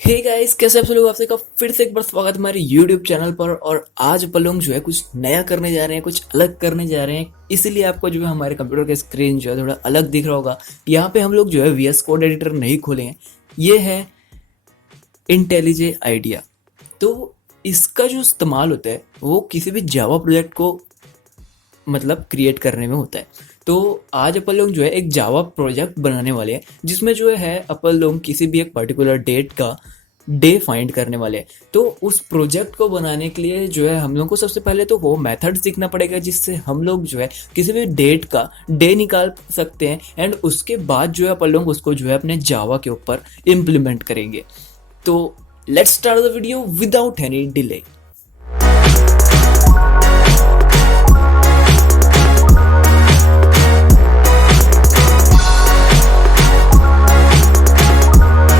Hey guys, कैसे आप सब लोग। आपसे का फिर से एक बार स्वागत है हमारे YouTube चैनल पर। और आज अपन लोग जो है कुछ नया करने जा रहे हैं, कुछ अलग करने जा रहे हैं। इसीलिए आपको जो है हमारे कंप्यूटर का स्क्रीन जो है थोड़ा अलग दिख रहा होगा। यहाँ पे हम लोग जो है VS कोड एडिटर नहीं खोले हैं, ये है इंटेलिजे आइडिया। तो इसका जो इस्तेमाल होता है वो किसी भी जावा प्रोजेक्ट को मतलब क्रिएट करने में होता है। तो आज अपन लोग जो है एक जावा प्रोजेक्ट बनाने वाले हैं, जिसमें जो है अपन लोग किसी भी एक पर्टिकुलर डेट का डे फाइंड करने वाले हैं। तो उस प्रोजेक्ट को बनाने के लिए जो है हम लोग को सबसे पहले तो वो मेथड सीखना पड़ेगा, जिससे हम लोग जो है किसी भी डेट का डे निकाल सकते हैं। एंड उसके बाद जो है अपन लोग उसको जो है अपने जावा के ऊपर इम्प्लीमेंट करेंगे। तो let's start the video without any delay.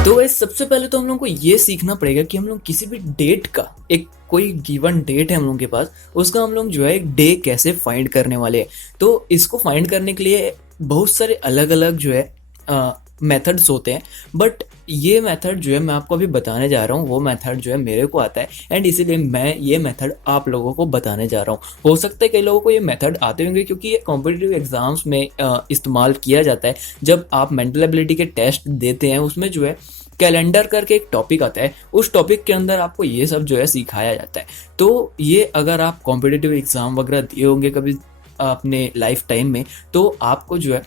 तो गाइस, सबसे पहले तो हम लोग को ये सीखना पड़ेगा कि हम लोग किसी भी डेट का एक कोई गिवन डेट है हम लोगों के पास, उसका हम लोग जो है एक डे कैसे फाइंड करने वाले हैं। तो इसको फाइंड करने के लिए बहुत सारे अलग अलग जो है मेथड्स होते हैं। बट ये मेथड जो है मैं आपको अभी बताने जा रहा हूँ, वो मेथड जो है मेरे को आता है एंड इसीलिए मैं ये मेथड आप लोगों को बताने जा रहा हूँ। हो सकता है कई लोगों को ये मेथड आते होंगे, क्योंकि ये कॉम्पिटिटिव एग्जाम्स में इस्तेमाल किया जाता है। जब आप मेंटल एबिलिटी के टेस्ट देते हैं, उसमें जो है कैलेंडर करके एक टॉपिक आता है, उस टॉपिक के अंदर आपको ये सब जो है सिखाया जाता है। तो ये अगर आप कॉम्पिटिटिव एग्जाम वगैरह दिए होंगे कभी अपने लाइफ टाइम में, तो आपको जो है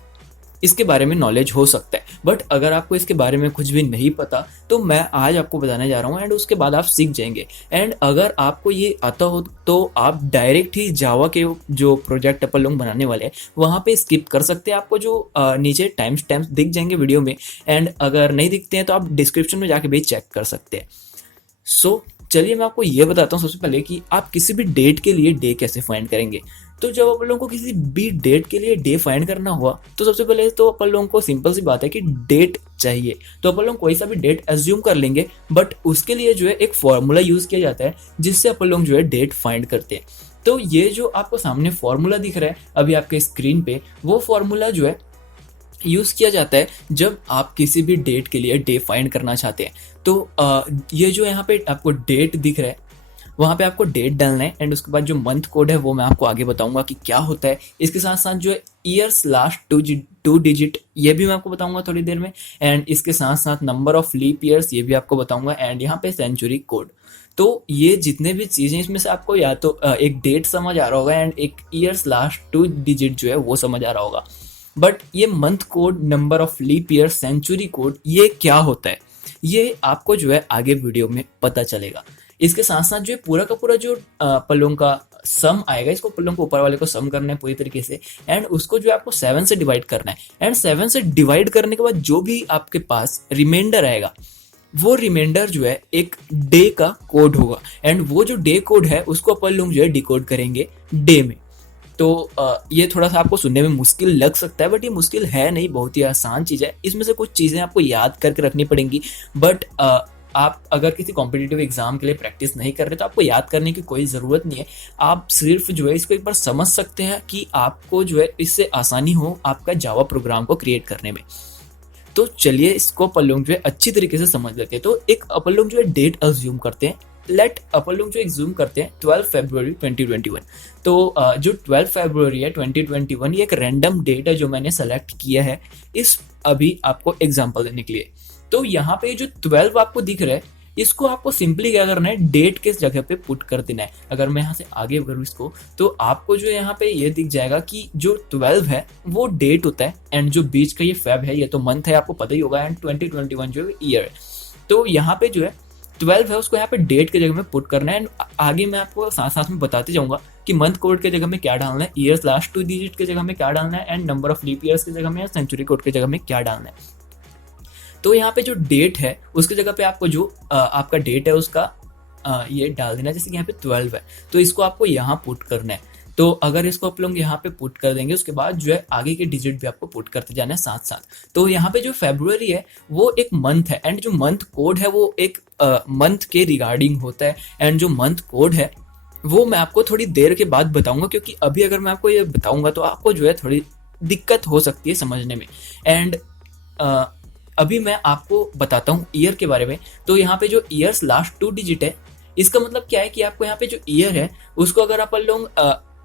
इसके बारे में नॉलेज हो सकता है। बट अगर आपको इसके बारे में कुछ भी नहीं पता, तो मैं आज आपको बताने जा रहा हूँ एंड उसके बाद आप सीख जाएंगे। एंड अगर आपको ये आता हो तो आप डायरेक्ट ही जावा के जो प्रोजेक्ट अपन लोग बनाने वाले हैं वहाँ पे स्किप कर सकते हैं। आपको जो नीचे टाइम स्टैम्प दिख जाएंगे वीडियो में, एंड अगर नहीं दिखते हैं तो आप डिस्क्रिप्शन में जाके भी चेक कर सकते हैं। सो चलिए मैं आपको ये बताता हूँ सबसे पहले कि आप किसी भी डेट के लिए डे कैसे फाइंड करेंगे। तो जब अपन लोगों को किसी भी डेट के लिए डे फाइंड करना हुआ, तो सबसे पहले तो अपन लोगों को सिंपल सी बात है कि डेट चाहिए। तो अपन लोग कोई सा भी डेट एज्यूम कर लेंगे, बट उसके लिए जो है एक फॉर्मूला यूज किया जाता है, जिससे अपन लोग जो है डेट फाइंड करते हैं। तो ये जो आपको सामने फॉर्मूला दिख रहा है अभी आपके स्क्रीन पे, वो फॉर्मूला जो है यूज़ किया जाता है जब आप किसी भी डेट के लिए डे फाइंड करना चाहते हैं। तो ये जो यहाँ पे आपको डेट दिख रहा है, वहाँ पे आपको डेट डालना है एंड उसके बाद जो मंथ कोड है वो मैं आपको आगे बताऊंगा कि क्या होता है। इसके साथ साथ जो है ईयर्स लास्ट टू डिजिट, ये भी मैं आपको बताऊंगा थोड़ी देर में। एंड इसके साथ साथ नंबर ऑफ लीप ईयर्स, ये भी आपको बताऊंगा। एंड यहाँ पे सेंचुरी कोड। तो ये जितने भी चीज़ें, इसमें से आपको या तो एक डेट समझ आ रहा होगा एंड एक ईयर्स लास्ट टू डिजिट जो है वो समझ आ रहा होगा। बट ये month code, number of leap year, century code, ये क्या होता है, ये आपको जो है आगे वीडियो में पता चलेगा। इसके साथ साथ जो पूरा का पूरा जो पलों का सम आएगा, इसको पलों को ऊपर वाले को सम करना है पूरी तरीके से। एंड उसको जो है आपको 7 से डिवाइड करना है। एंड 7 से डिवाइड करने के बाद जो भी आपके पास रिमाइंडर आएगा, वो रिमाइंडर जो है एक डे का कोड होगा। एंड वो जो डे कोड है उसको अपन लोग जो है डिकोड करेंगे डे में। तो ये थोड़ा सा आपको सुनने में मुश्किल लग सकता है, बट ये मुश्किल है नहीं, बहुत ही आसान चीज़ है। इसमें से कुछ चीज़ें आपको याद करके रखनी पड़ेंगी। बट आप अगर किसी कॉम्पिटिटिव एग्जाम के लिए प्रैक्टिस नहीं कर रहे तो आपको याद करने की कोई ज़रूरत नहीं है। आप सिर्फ जो है इसको एक बार समझ सकते हैं कि आपको जो है इससे आसानी हो आपका जावा प्रोग्राम को क्रिएट करने में। तो चलिए इसको अपन लोग जो है अच्छी तरीके से समझ लेते हैं। तो एक अपन लोग जो है डेट अज्यूम करते हैं। लेट अपन लोग जो एग्जूम करते हैं 12 फरवरी 2021। तो जो 12 फरवरी है 2021, ये एक रैंडम डेट है जो मैंने सेलेक्ट किया है इस अभी आपको एग्जांपल देने के लिए। तो यहाँ पे जो 12 आपको दिख रहा है, इसको आपको सिंपली क्या करना है, डेट के जगह पे पुट कर देना है। अगर मैं यहाँ से आगे करूँ इसको, तो आपको जो यहाँ पे ये दिख जाएगा कि जो 12 है वो डेट होता है, एंड जो बीच का ये फेब है ये तो मंथ है, आपको पता ही होगा। एंड 2021 जो ईयर है। तो यहाँ पे जो है 12 है उसको यहाँ पे डेट के जगह में पुट करना है। एंड आगे मैं आपको साथ साथ में बताते जाऊंगा कि मंथ कोड के जगह में क्या डालना है, ईयर्स लास्ट टू डिजिट के जगह में क्या डालना है, and number of leap years की जगह में, सेंचुरी कोड की जगह में क्या डालना है। तो यहाँ पे जो डेट है उसकी जगह पे आपको जो आपका डेट है उसका ये डाल देना है। जैसे कि यहाँ पे 12 है तो इसको आपको यहाँ पुट करना है। तो अगर इसको आप लोग यहाँ पे पुट कर देंगे, उसके बाद जो है आगे के डिजिट भी आपको पुट करते जाना है साथ साथ। तो यहाँ पे जो फरवरी है वो एक मंथ है, एंड जो मंथ कोड है वो एक मंथ के रिगार्डिंग होता है। एंड जो मंथ कोड है वो मैं आपको थोड़ी देर के बाद बताऊंगा, क्योंकि अभी अगर मैं आपको ये बताऊंगा तो आपको जो है थोड़ी दिक्कत हो सकती है समझने में। एंड अभी मैं आपको बताता हूँ ईयर के बारे में। तो यहाँ पे जो ईयर्स लास्ट 2 डिजिट है, इसका मतलब क्या है कि आपको यहाँ पे जो ईयर है उसको अगर अपन लोग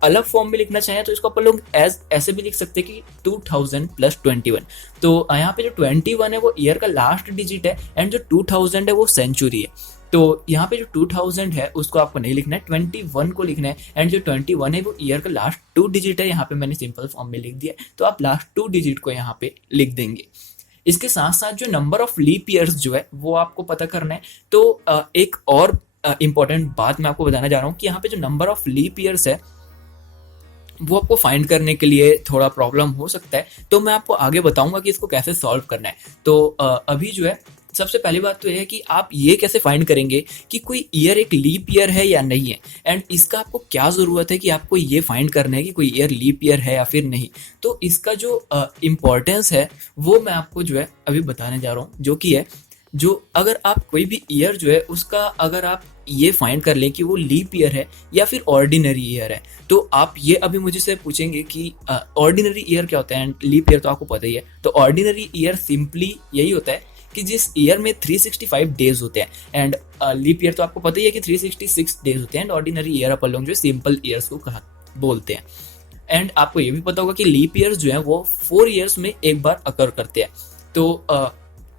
अलग फॉर्म में लिखना चाहें तो इसको अपन लोग एज ऐसे भी लिख सकते हैं कि 2000 प्लस 21। तो यहाँ पे जो 21 है वो ईयर का लास्ट डिजिट है, एंड जो 2000 है वो सेंचुरी है। तो यहाँ पे जो 2000 है उसको आपको नहीं लिखना है, 21 को लिखना है, एंड जो 21 है वो ईयर का लास्ट 2 डिजिट है। यहाँ पे मैंने सिंपल फॉर्म में लिख दिया, तो आप लास्ट 2 डिजिट को यहाँ पे लिख देंगे। इसके साथ साथ जो नंबर ऑफ लीप ईयर्स जो है वो आपको पता करना है। तो एक और इंपॉर्टेंट बात मैं आपको बताना जा रहा हूँ कि यहाँ पे जो नंबर ऑफ लीप ईयर्स है वो आपको फाइंड करने के लिए थोड़ा प्रॉब्लम हो सकता है, तो मैं आपको आगे बताऊंगा कि इसको कैसे सॉल्व करना है। तो अभी जो है सबसे पहली बात तो यह है कि आप ये कैसे फाइंड करेंगे कि कोई ईयर एक लीप ईयर है या नहीं है, एंड इसका आपको क्या ज़रूरत है कि आपको ये फाइंड करना है कि कोई ईयर लीप ईयर है या फिर नहीं। तो इसका जो इम्पोर्टेंस है वो मैं आपको जो है अभी बताने जा रहा हूँ, जो कि है जो अगर आप कोई भी ईयर जो है उसका अगर आप ये फाइंड कर लें कि वो लीप ईयर है या फिर ऑर्डिनरी ईयर है, तो आप ये अभी मुझे से पूछेंगे कि ऑर्डिनरी ईयर क्या होता है, एंड लीप ईयर तो आपको पता ही है। तो ऑर्डिनरी ईयर सिंपली यही होता है कि जिस ईयर में 365 डेज होते हैं, एंड लीप ईयर तो आपको पता ही है कि 366 डेज होते हैं, एंड ऑर्डिनरी ईयर अपन लोग जो सिंपल ईयर्स को बोलते हैं। एंड आपको ये भी पता होगा कि लीप ईयर्स जो है वो 4 ईयर्स में एक बार अकर करते हैं। तो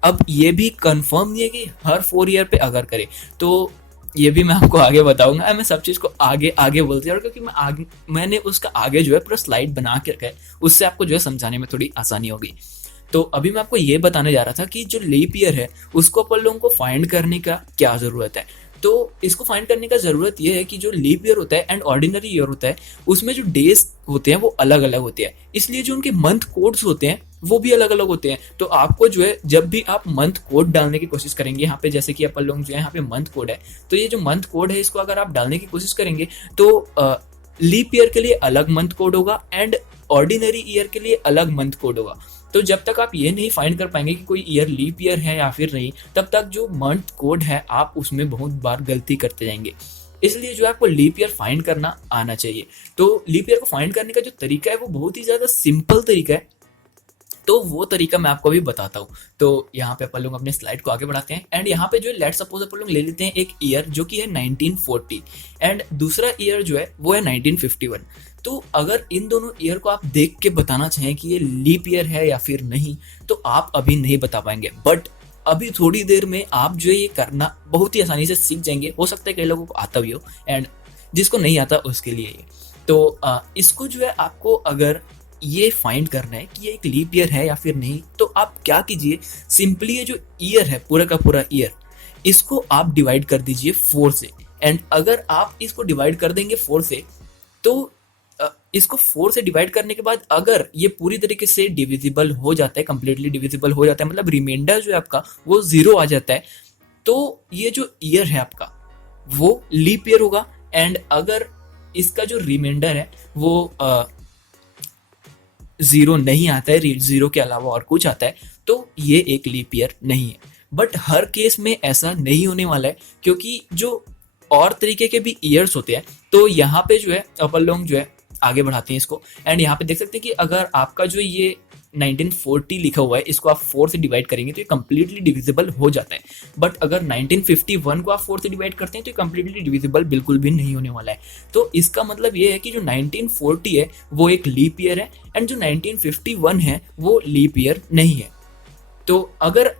अब ये भी कंफर्म नहीं है कि हर 4 ईयर पे अगर करे, तो ये भी मैं आपको आगे बताऊंगा। मैं सब चीज़ को आगे आगे बोलती हूँ, क्योंकि मैंने उसका आगे जो है पूरा स्लाइड बना के रखा है, उससे आपको जो है समझाने में थोड़ी आसानी होगी। तो अभी मैं आपको ये बताने जा रहा था कि जो लीप ईयर है उसको अपन लोगों को फाइंड करने का क्या ज़रूरत है। तो इसको फाइंड करने का ज़रूरत ये है कि जो लीप ईयर होता है एंड ऑर्डिनरी ईयर होता है उसमें जो डेज होते हैं वो अलग अलग होते हैं, इसलिए जो उनके मंथ कोड्स होते हैं वो भी अलग अलग होते हैं। तो आपको जो है जब भी आप मंथ कोड डालने की कोशिश करेंगे, यहाँ पे जैसे कि अपन लोग जो है यहाँ पे मंथ कोड है, तो ये जो मंथ कोड है इसको अगर आप डालने की कोशिश करेंगे तो लीप ईयर के लिए अलग मंथ कोड होगा एंड ऑर्डिनरी ईयर के लिए अलग मंथ कोड होगा। तो जब तक आप ये नहीं फाइंड कर पाएंगे कि कोई ईयर लीप ईयर है या फिर नहीं, तब तक जो मंथ कोड है आप उसमें बहुत बार गलती करते जाएंगे। इसलिए जो आपको लीप ईयर फाइंड करना आना चाहिए। तो लीप ईयर को फाइंड करने का जो तरीका है वो बहुत ही ज़्यादा सिंपल तरीका है, तो वो तरीका मैं आपको अभी बताता हूँ। तो यहाँ पे अपन लोग अपने स्लाइड को आगे बढ़ाते हैं, एंड यहाँ पे जो है लेट्स सपोज अपन लोग ले लेते हैं एक ईयर जो कि है 1940, एंड दूसरा ईयर जो है वो है 1951। तो अगर इन दोनों ईयर को आप देख के बताना चाहें कि ये लीप ईयर है या फिर नहीं, तो आप अभी नहीं बता पाएंगे, बट अभी थोड़ी देर में आप जो है ये करना बहुत ही आसानी से सीख जाएंगे। हो सकता है कई लोगों को आता भी हो, एंड जिसको नहीं आता उसके लिए ये। तो इसको जो है आपको अगर ये फाइंड करना है कि ये एक लीप ईयर है या फिर नहीं, तो आप क्या कीजिए, सिंपली ये जो ईयर है पूरा का पूरा ईयर, इसको आप डिवाइड कर दीजिए 4 से। एंड अगर आप इसको डिवाइड कर देंगे 4 से, तो इसको 4 से डिवाइड करने के बाद अगर ये पूरी तरीके से डिविजिबल हो जाता है, कंप्लीटली डिविजिबल हो जाता है, मतलब रिमाइंडर जो है आपका वो 0 आ जाता है, तो ये जो ईयर है आपका वो लीप ईयर होगा। एंड अगर इसका जो रिमाइंडर है वो 0 नहीं आता है, 0 के अलावा और कुछ आता है, तो ये एक लीप ईयर नहीं है। बट हर केस में ऐसा नहीं होने वाला है, क्योंकि जो और तरीके के भी ईयर्स होते हैं। तो यहाँ पे जो है अपन लोग जो है आगे बढ़ाते हैं इसको, एंड यहाँ पे देख सकते हैं कि अगर आपका जो ये 1940 लिखा हुआ है इसको आप 4 से डिवाइड करेंगे तो ये कंप्लीटली डिविजिबल हो जाता है। बट अगर 1951 को आप 4 से डिवाइड करते हैं तो ये कंप्लीटली डिविजिबल बिल्कुल भी नहीं होने वाला है। तो इसका मतलब ये है कि जो 1940 है वो एक लीप ईयर है, एंड जो 1951 है वो लीप ईयर नहीं है। तो अगर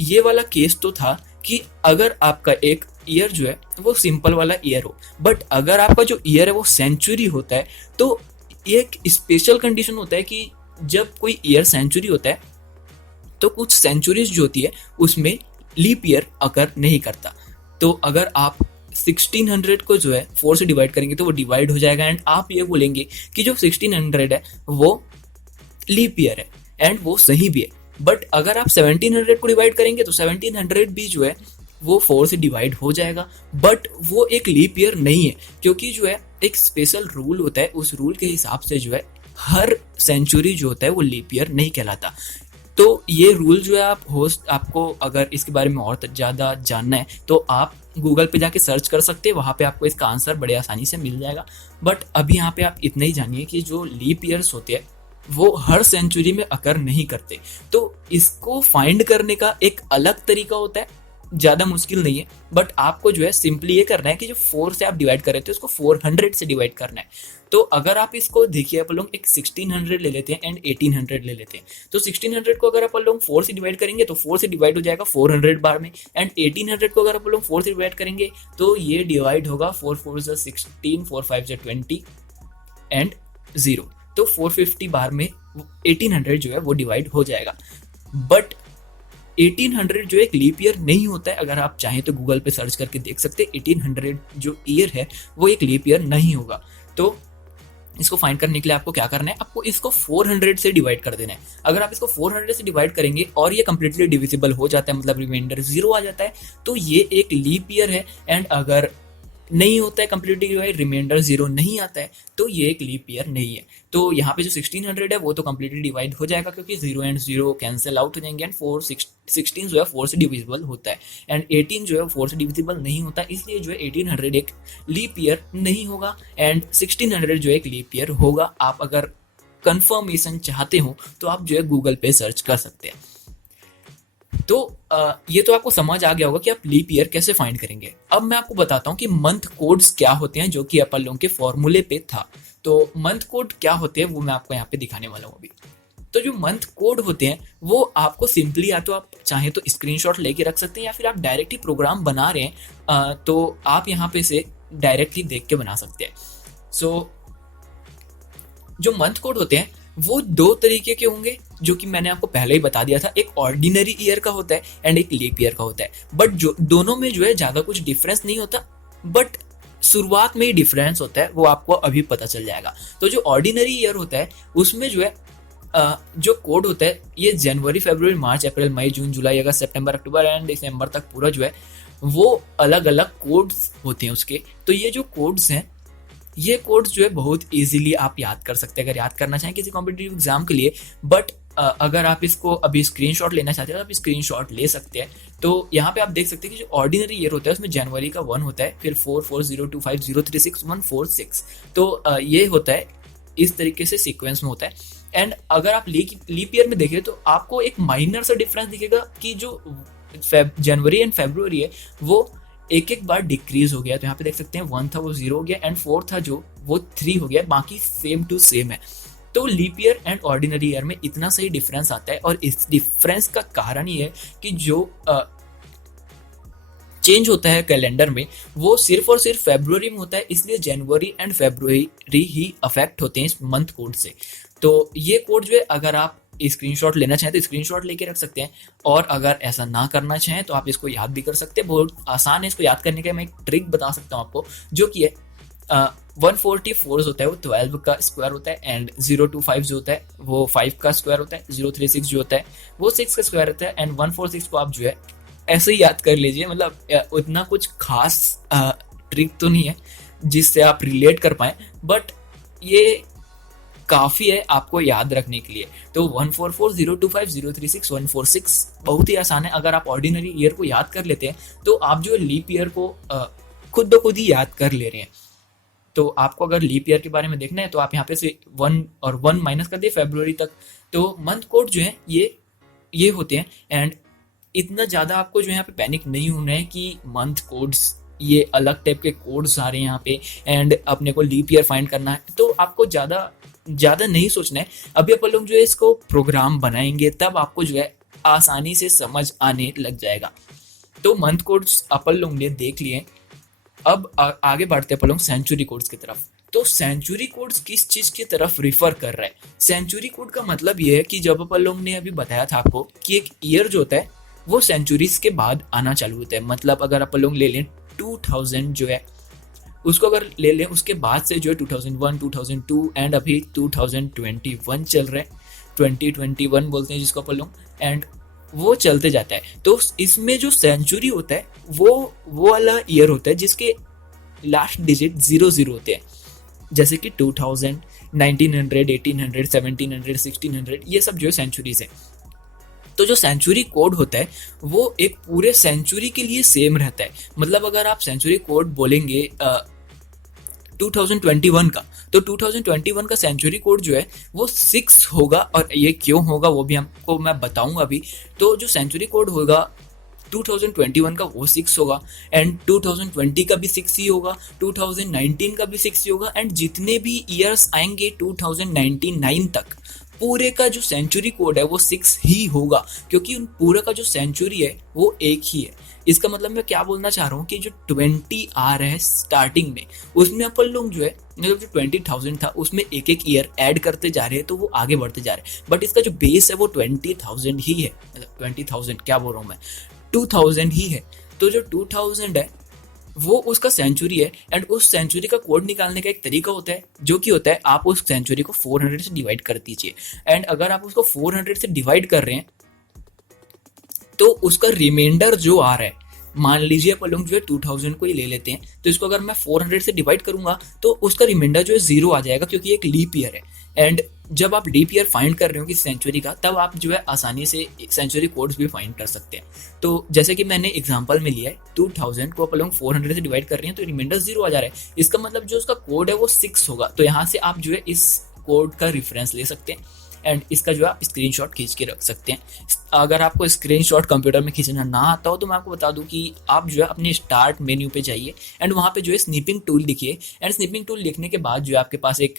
ये वाला केस तो था कि अगर आपका एक ईयर जो है वो सिंपल वाला ईयर हो, बट अगर आपका जो ईयर है वो सेंचुरी होता है, तो एक स्पेशल कंडीशन होता है कि जब कोई ईयर सेंचुरी होता है तो कुछ सेंचुरीज जो होती है उसमें लीप ईयर अकर नहीं करता। तो अगर आप 1600 को जो है 4 से डिवाइड करेंगे तो वो डिवाइड हो जाएगा, एंड आप ये बोलेंगे कि जो 1600 है वो लीप ईयर है, एंड वो सही भी है। बट अगर आप 1700 को डिवाइड करेंगे तो 1700 भी जो है वो 4 से डिवाइड हो जाएगा, बट वो एक लीप ईयर नहीं है, क्योंकि जो है एक स्पेशल रूल होता है, उस रूल के हिसाब से जो है हर सेंचुरी जो होता है वो लीप ईयर नहीं कहलाता। तो ये रूल जो है आपको अगर इसके बारे में और ज़्यादा जानना है तो आप गूगल पे जाके सर्च कर सकते हैं, वहाँ पे आपको इसका आंसर बड़े आसानी से मिल जाएगा। बट अभी यहाँ पे आप इतना ही जानिए कि जो लीप ईयर्स होते हैं वो हर सेंचुरी में अकर नहीं करते। तो इसको फाइंड करने का एक अलग तरीका होता है, ज़्यादा मुश्किल नहीं है, बट आपको जो है सिंपली ये करना है कि जो 4 से आप डिवाइड कर रहे थे उसको 400 से डिवाइड करना है। तो अगर आप इसको देखिए, अपन लोग एक 1600 ले लेते हैं एंड 1800 ले लेते हैं। तो 1600 को अगर अपन लोग 4 से डिवाइड करेंगे तो 4 से डिवाइड हो जाएगा 400 बार में, एंड 1800 को अगर अपन लोग 4 से डिवाइड करेंगे तो ये डिवाइड होगा 4 4 से 16, 4 5 से 20 एंड 0। तो 450 बार में 1800 जो है वो डिवाइड हो जाएगा। बट 1800 जो एक लीप ईयर नहीं होता है, अगर आप चाहें तो गूगल पे सर्च करके देख सकते हैं। 1800 जो ईयर है वो एक लीप ईयर नहीं होगा। तो इसको फाइंड करने के लिए आपको क्या करना है, आपको इसको 400 से डिवाइड कर देना है। अगर आप इसको 400 से डिवाइड करेंगे और ये कंप्लीटली डिविजिबल हो जाता है, मतलब रिमाइंडर 0 आ जाता है, तो ये एक लीप ईयर है। एंड अगर नहीं होता है कंप्लीटली डिवाइड, रिमाइंडर 0 नहीं आता है, तो ये एक लीप ईयर नहीं है। तो यहाँ पे जो 1600 है वो तो कंप्लीटली डिवाइड हो जाएगा, क्योंकि 0 एंड 0 कैंसिल आउट हो जाएंगे, एंड 16 जो है 4 से डिविजिबल होता है, एंड 18 जो है 4 से डिविजिबल नहीं होता, इसलिए जो है 1800 एक लीप ईयर नहीं होगा, एंड 1600 जो एक लीप ईयर होगा। आप अगर कंफर्मेशन चाहते हो तो आप जो है गूगल पे सर्च कर सकते हैं। तो ये तो आपको समझ आ गया होगा कि आप लीप ईयर कैसे फाइंड करेंगे। अब मैं आपको बताता हूँ कि मंथ कोड्स क्या होते हैं, जो कि अपन लोगों के फॉर्मूले पे था। तो मंथ कोड क्या होते हैं वो मैं आपको यहाँ पे दिखाने वाला हूँ अभी। तो जो मंथ कोड होते हैं वो आपको सिंपली, या तो आप चाहें तो स्क्रीनशॉट लेके रख सकते हैं, या फिर आप डायरेक्ट ही प्रोग्राम बना रहे हैं तो आप यहाँ पे से डायरेक्टली देख के बना सकते हैं। सो जो मंथ कोड होते हैं वो 2 तरीके के होंगे, जो कि मैंने आपको पहले ही बता दिया था। एक ऑर्डिनरी ईयर का होता है एंड एक लीप ईयर का होता है। बट जो दोनों में जो है ज़्यादा कुछ डिफरेंस नहीं होता, बट शुरुआत में ही डिफरेंस होता है, वो आपको अभी पता चल जाएगा। तो जो ऑर्डिनरी ईयर होता है उसमें जो है जो कोड होता है ये जनवरी, फरवरी, मार्च, अप्रैल, मई, जून, जुलाई, अगस्त, सितंबर, अक्टूबर एंड दिसंबर तक पूरा जो है वो अलग अलग कोड्स होते हैं उसके। तो ये जो कोड्स हैं, ये कोड्स जो है बहुत इजीली आप याद कर सकते हैं, अगर याद करना चाहें किसी कॉम्पिटिटिव एग्जाम के लिए। बट अगर आप इसको अभी स्क्रीनशॉट लेना चाहते हैं तो आप स्क्रीनशॉट ले सकते हैं। तो यहाँ पे आप देख सकते हैं कि जो ऑर्डिनरी ईयर होता है उसमें जनवरी का 1 होता है, फिर 44025036 तो ये होता है, इस तरीके से सीक्वेंस में होता है। एंड अगर आप लीप ईयर में देखें तो आपको एक माइनर सा डिफरेंस दिखेगा कि जो जनवरी एंड फरवरी है वो एक एक बार डिक्रीज हो गया। तो यहाँ पे देख सकते हैं 1 था वो 0 हो गया, एंड 4 था जो वो 3 हो गया, बाकी सेम टू सेम है। तो leap year and ordinary year में इतना सही डिफरेंस आता है, और इस डिफरेंस का कारण ये है कि जो चेंज होता है कैलेंडर में वो सिर्फ और सिर्फ फरवरी में होता है, इसलिए जनवरी एंड फरवरी ही अफेक्ट होते हैं इस मंथ कोड से। तो ये कोड जो है अगर आप स्क्रीनशॉट लेना चाहें तो स्क्रीनशॉट लेके रख सकते हैं, और अगर ऐसा ना करना चाहें तो आप इसको याद भी कर सकते हैं। बहुत आसान है इसको याद करने का। मैं एक ट्रिक बता सकता हूँ आपको, जो कि है 144 होता है वो 12 का स्क्वायर होता है, एंड 025 जो होता है वो 5 का स्क्वायर होता है, 036 जो होता है वो 6 का स्क्वायर होता है, एंड 146 को आप जो है ऐसे ही याद कर लीजिए। मतलब उतना कुछ खास ट्रिक तो नहीं है जिससे आप रिलेट कर पाए, बट ये काफ़ी है आपको याद रखने के लिए। तो 144 025 036 146 बहुत ही आसान है। अगर आप ऑर्डिनरी ईयर को याद कर लेते हैं तो आप जो लीप ईयर को खुद ब खुद ही याद कर ले रहे हैं। तो आपको अगर लीप ईयर के बारे में देखना है तो आप यहाँ पे से 1 और 1 माइनस कर दिए फरवरी तक। तो मंथ कोड जो है ये होते हैं, एंड इतना ज़्यादा आपको जो यहाँ पे पैनिक नहीं होना है कि मंथ कोड्स, ये अलग टाइप के कोड्स आ रहे हैं यहाँ पे एंड अपने को लीप ईयर फाइंड करना है। तो आपको ज़्यादा नहीं सोचना है। अभी अपन लोग जो है इसको प्रोग्राम बनाएंगे तब आपको जो है आसानी से समझ आने लग जाएगा। तो मंथ कोड्स अपन लोग ने देख लिए। अब आगे बढ़ते अपन लोग सेंचुरी कोड्स की तरफ। तो सेंचुरी कोड्स किस चीज़ की तरफ रिफर कर रहा है? सेंचुरी कोड का मतलब ये है कि जब अपन लोग ने अभी बताया था आपको कि एक ईयर जो होता है वो सेंचुरीज के बाद आना चालू होता है। मतलब अगर अपन लोग ले लें 2000 जो है उसको अगर ले लें, उसके बाद से जो है 2001 2002 एंड अभी 2021 चल रहा है, 2021 बोलते हैं जिसको अपन लोग, एंड वो चलते जाता है। तो इसमें जो सेंचुरी होता है वो वाला ईयर होता है जिसके लास्ट डिजिट 00 होते हैं, जैसे कि 2000 1900 1800 1700 1600 ये सब जो है सेंचुरीज है। तो जो सेंचुरी कोड होता है वो एक पूरे सेंचुरी के लिए सेम रहता है। मतलब अगर आप सेंचुरी कोड बोलेंगे 2021 का, तो 2021 का सेंचुरी कोड जो है वो 6 होगा, और ये क्यों होगा वो भी हमको मैं बताऊंगा अभी। तो जो सेंचुरी कोड होगा 2021 का वो 6 होगा, एंड 2020 का भी 6 ही होगा, 2019 का भी 6 ही होगा, एंड जितने भी ईयर्स आएंगे 2099 तक पूरे का जो सेंचुरी कोड है वो 6 ही होगा, क्योंकि उन पूरे का जो सेंचुरी है वो एक ही है। इसका मतलब मैं क्या बोलना चाह रहा हूँ कि जो 20 आ रहा है स्टार्टिंग में, उसमें अपन लोग जो है मतलब जो 20,000 था उसमें एक एक ईयर ऐड करते जा रहे हैं, तो वो आगे बढ़ते जा रहे हैं। बट इसका जो बेस है वो 20,000 ही है, मतलब 20,000 क्या बोल रहा हूँ मैं, 2000 ही है। तो जो 2000 है वो उसका सेंचुरी है, एंड उस सेंचुरी का कोड निकालने का एक तरीका होता है, जो कि होता है आप उस सेंचुरी को 400 से डिवाइड कर दीजिए, एंड अगर आप उसको 400 से डिवाइड कर रहे हैं तो उसका रिमाइंडर जो आ रहा है, मान लीजिए अपन लोग जो है 2000 को ही ले लेते हैं, तो इसको अगर मैं 400 से डिवाइड करूंगा तो उसका रिमाइंडर जो है 0 आ जाएगा, क्योंकि एक लीप ईयर है। एंड जब आप लीप ईयर फाइंड कर रहे हो किसी सेंचुरी का, तब आप जो है आसानी से सेंचुरी कोड्स भी फाइंड कर सकते हैं। तो जैसे कि मैंने एग्जांपल में लिया है 2000 को अपन लोग 400 से डिवाइड कर रहे हैं, तो रिमाइंडर 0 आ जा रहा है। इसका मतलब जो उसका कोड है वो 6 होगा। तो यहाँ से आप जो है इस कोड का रेफरेंस ले सकते हैं, एंड इसका जो है आप स्क्रीनशॉट खींच के रख सकते हैं। अगर आपको स्क्रीनशॉट कंप्यूटर में खींचना ना आता हो तो मैं आपको बता दूं कि आप जो है अपने स्टार्ट मेन्यू पे जाइए, एंड वहाँ पे जो है स्निपिंग टूल लिखिए, एंड स्निपिंग टूल लिखने के बाद जो है आपके पास एक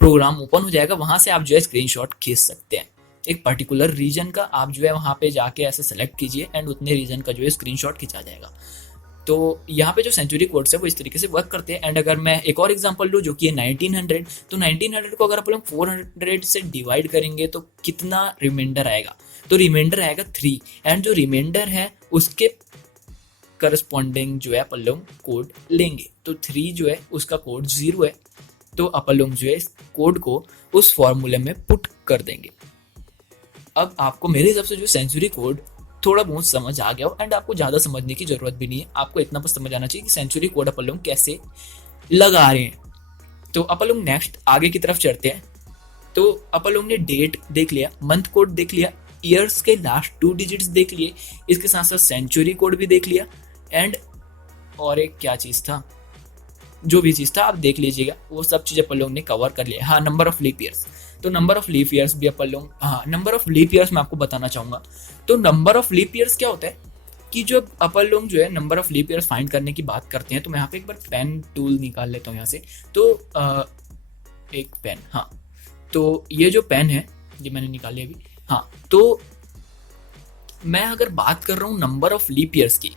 प्रोग्राम ओपन हो जाएगा, वहाँ से आप जो है स्क्रीनशॉट खींच सकते हैं। एक पर्टिकुलर रीजन का आप जो है वहाँ पे जाके ऐसे सेलेक्ट कीजिए, एंड उतने रीजन का जो है स्क्रीनशॉट खिंचा जाएगा। तो यहाँ पे जो सेंचुरी कोड्स है वो इस तरीके से वर्क करते हैं। एंड अगर मैं एक और एग्जांपल लूँ जो कि है 1900, तो 1900 को अगर अपन लोग 400 से डिवाइड करेंगे तो कितना रिमाइंडर आएगा, तो रिमाइंडर आएगा 3, एंड जो रिमाइंडर है उसके करस्पॉन्डिंग जो है अपन लोग कोड लेंगे। तो 3 जो है उसका कोड 0 है, तो अपन लोग जो है इस कोड को उस फॉर्मूले में पुट कर देंगे। अब आपको मेरे हिसाब से जो सेंचुरी कोड थोड़ा बहुत समझ आ गया हो, एंड आपको ज़्यादा समझने की जरूरत भी नहीं है, आपको इतना बस समझ आना चाहिए कि सेंचुरी कोड अपन लोग कैसे लगा रहे हैं। तो अपन लोग नेक्स्ट आगे की तरफ चलते हैं। तो अपन लोग ने डेट देख लिया, मंथ कोड देख लिया, ईयर्स के लास्ट 2 डिजिट्स देख लिए, इसके साथ साथ सेंचुरी कोड भी देख लिया, एंड और एक क्या चीज़ था, जो भी चीज़ था आप देख लीजिएगा, वो सब चीज़ अपन लोग ने कवर कर लिया। हाँ, नंबर ऑफ लीप ईयर्स, तो नंबर ऑफ लीप ईयर्स भी अपन लोग, हाँ नंबर ऑफ लीप ईयर्स मैं आपको बताना चाहूँगा। तो नंबर ऑफ लीप ईयर्स क्या होता है कि जब अपन लोग जो है number of leap years find करने की बात करते हैं, तो मैं यहाँ पे एक बार पेन टूल निकाल लेता हूँ यहाँ से। तो एक पेन, हाँ तो ये जो पेन है ये मैंने निकाली अभी। हाँ, तो मैं अगर बात कर रहा हूँ नंबर ऑफ लीप ईयर्स की,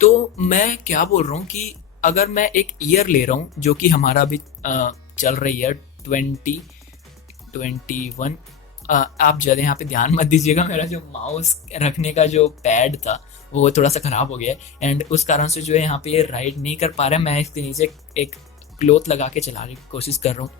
तो मैं क्या बोल रहा हूँ कि अगर मैं एक ईयर ले रहा हूँ जो कि हमारा अभी चल रही है 2021, आप ज़्यादा यहाँ पे ध्यान मत दीजिएगा, मेरा जो माउस रखने का जो पैड था वो थोड़ा सा ख़राब हो गया है, एंड उस कारण से जो है यहाँ पे ये राइड नहीं कर पा रहा है। मैं इसके नीचे एक क्लोथ लगा के चलाने की कोशिश कर रहा हूँ,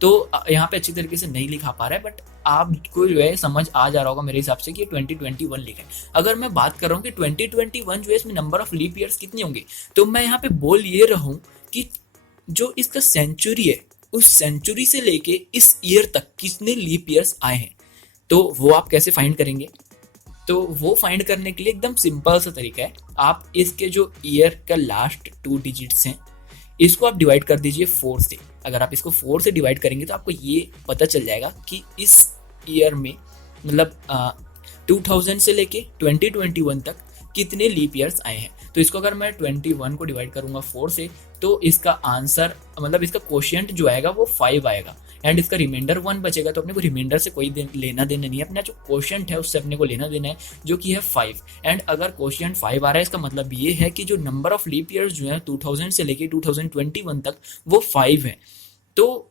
तो यहाँ पे अच्छी तरीके से नहीं लिखा पा रहा है, बट आपको जो है समझ आ जा रहा होगा मेरे हिसाब से कि 2021 लिखा है। अगर मैं बात कर रहा हूँ कि 2021 जो है इसमें नंबर ऑफ लीप ईयर्स कितने होंगे, तो मैं यहाँ पे बोल ये रहा हूँ कि जो इसका सेंचुरी है उस सेंचुरी से लेके इस ईयर तक कितने लीप ईयर्स आए हैं, तो वो आप कैसे फाइंड करेंगे। तो वो फाइंड करने के लिए एकदम सिंपल सा तरीका है, आप इसके जो ईयर का लास्ट 2 डिजिट्स हैं इसको आप डिवाइड कर दीजिए 4 से। अगर आप इसको 4 से डिवाइड करेंगे तो आपको ये पता चल जाएगा कि इस ईयर में मतलब 2000 से लेके 2021 तक कितने लीप ईयर्स आए हैं। तो इसको अगर मैं 21 को डिवाइड करूंगा 4 से, तो इसका आंसर मतलब इसका क्वोशिएंट जो आएगा वो 5 आएगा, एंड इसका रिमाइंडर 1 बचेगा। तो अपने को रिमाइंडर से कोई लेना देना नहीं है, अपना जो क्वोशिएंट है उससे अपने को लेना देना है, जो कि है 5। एंड अगर क्वोशिएंट 5 आ रहा है, इसका मतलब ये है कि जो नंबर ऑफ लीप ईयर्स जो है 2000 से लेके 2021 तक वो 5 है। तो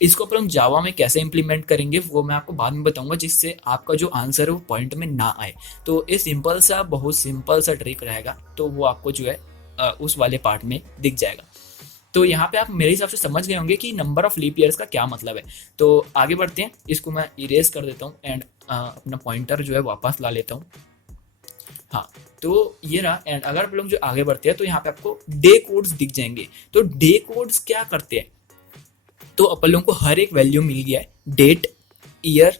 इसको अपन जावा में कैसे इंप्लीमेंट करेंगे वो मैं आपको बाद में बताऊंगा, जिससे आपका जो आंसर है वो पॉइंट में ना आए। तो ये सिंपल सा, बहुत सिंपल सा ट्रिक रहेगा, तो वो आपको जो है उस वाले पार्ट में दिख जाएगा। तो यहाँ पे आप मेरे हिसाब से समझ गए होंगे कि नंबर ऑफ लीप ईयर्स का क्या मतलब है। तो आगे बढ़ते हैं, इसको मैं इरेज कर देता हूँ, एंड अपना पॉइंटर जो है वापस ला लेता हूँ। हाँ, तो ये रहा। एंड अगर आप लोग जो आगे बढ़ते हैं तो यहाँ पे आपको डे कोड्स दिख जाएंगे। तो डे कोड्स क्या करते हैं, तो अपन लोगों को हर एक वैल्यू मिल गया है, डेट, ईयर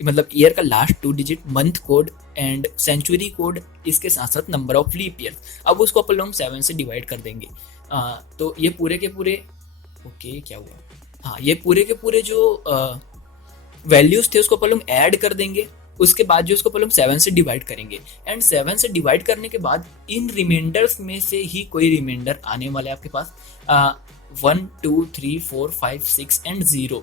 मतलब ईयर का last 2 digit, month code and century code, इसके साथ साथ नंबर ऑफ लीप ईयर। अब उसको अपन लोग 7 से डिवाइड कर देंगे। तो ये पूरे के पूरे ओके क्या हुआ, हाँ ये पूरे के पूरे जो वैल्यूज थे उसको अपन लोग ऐड कर देंगे, उसके बाद जो उसको अपन लोग 7 से डिवाइड करेंगे, एंड 7 से डिवाइड करने के बाद इन रिमाइंडर्स में से ही कोई रिमाइंडर आने वाला है आपके पास 1 2 3 4 5 6 एंड 0।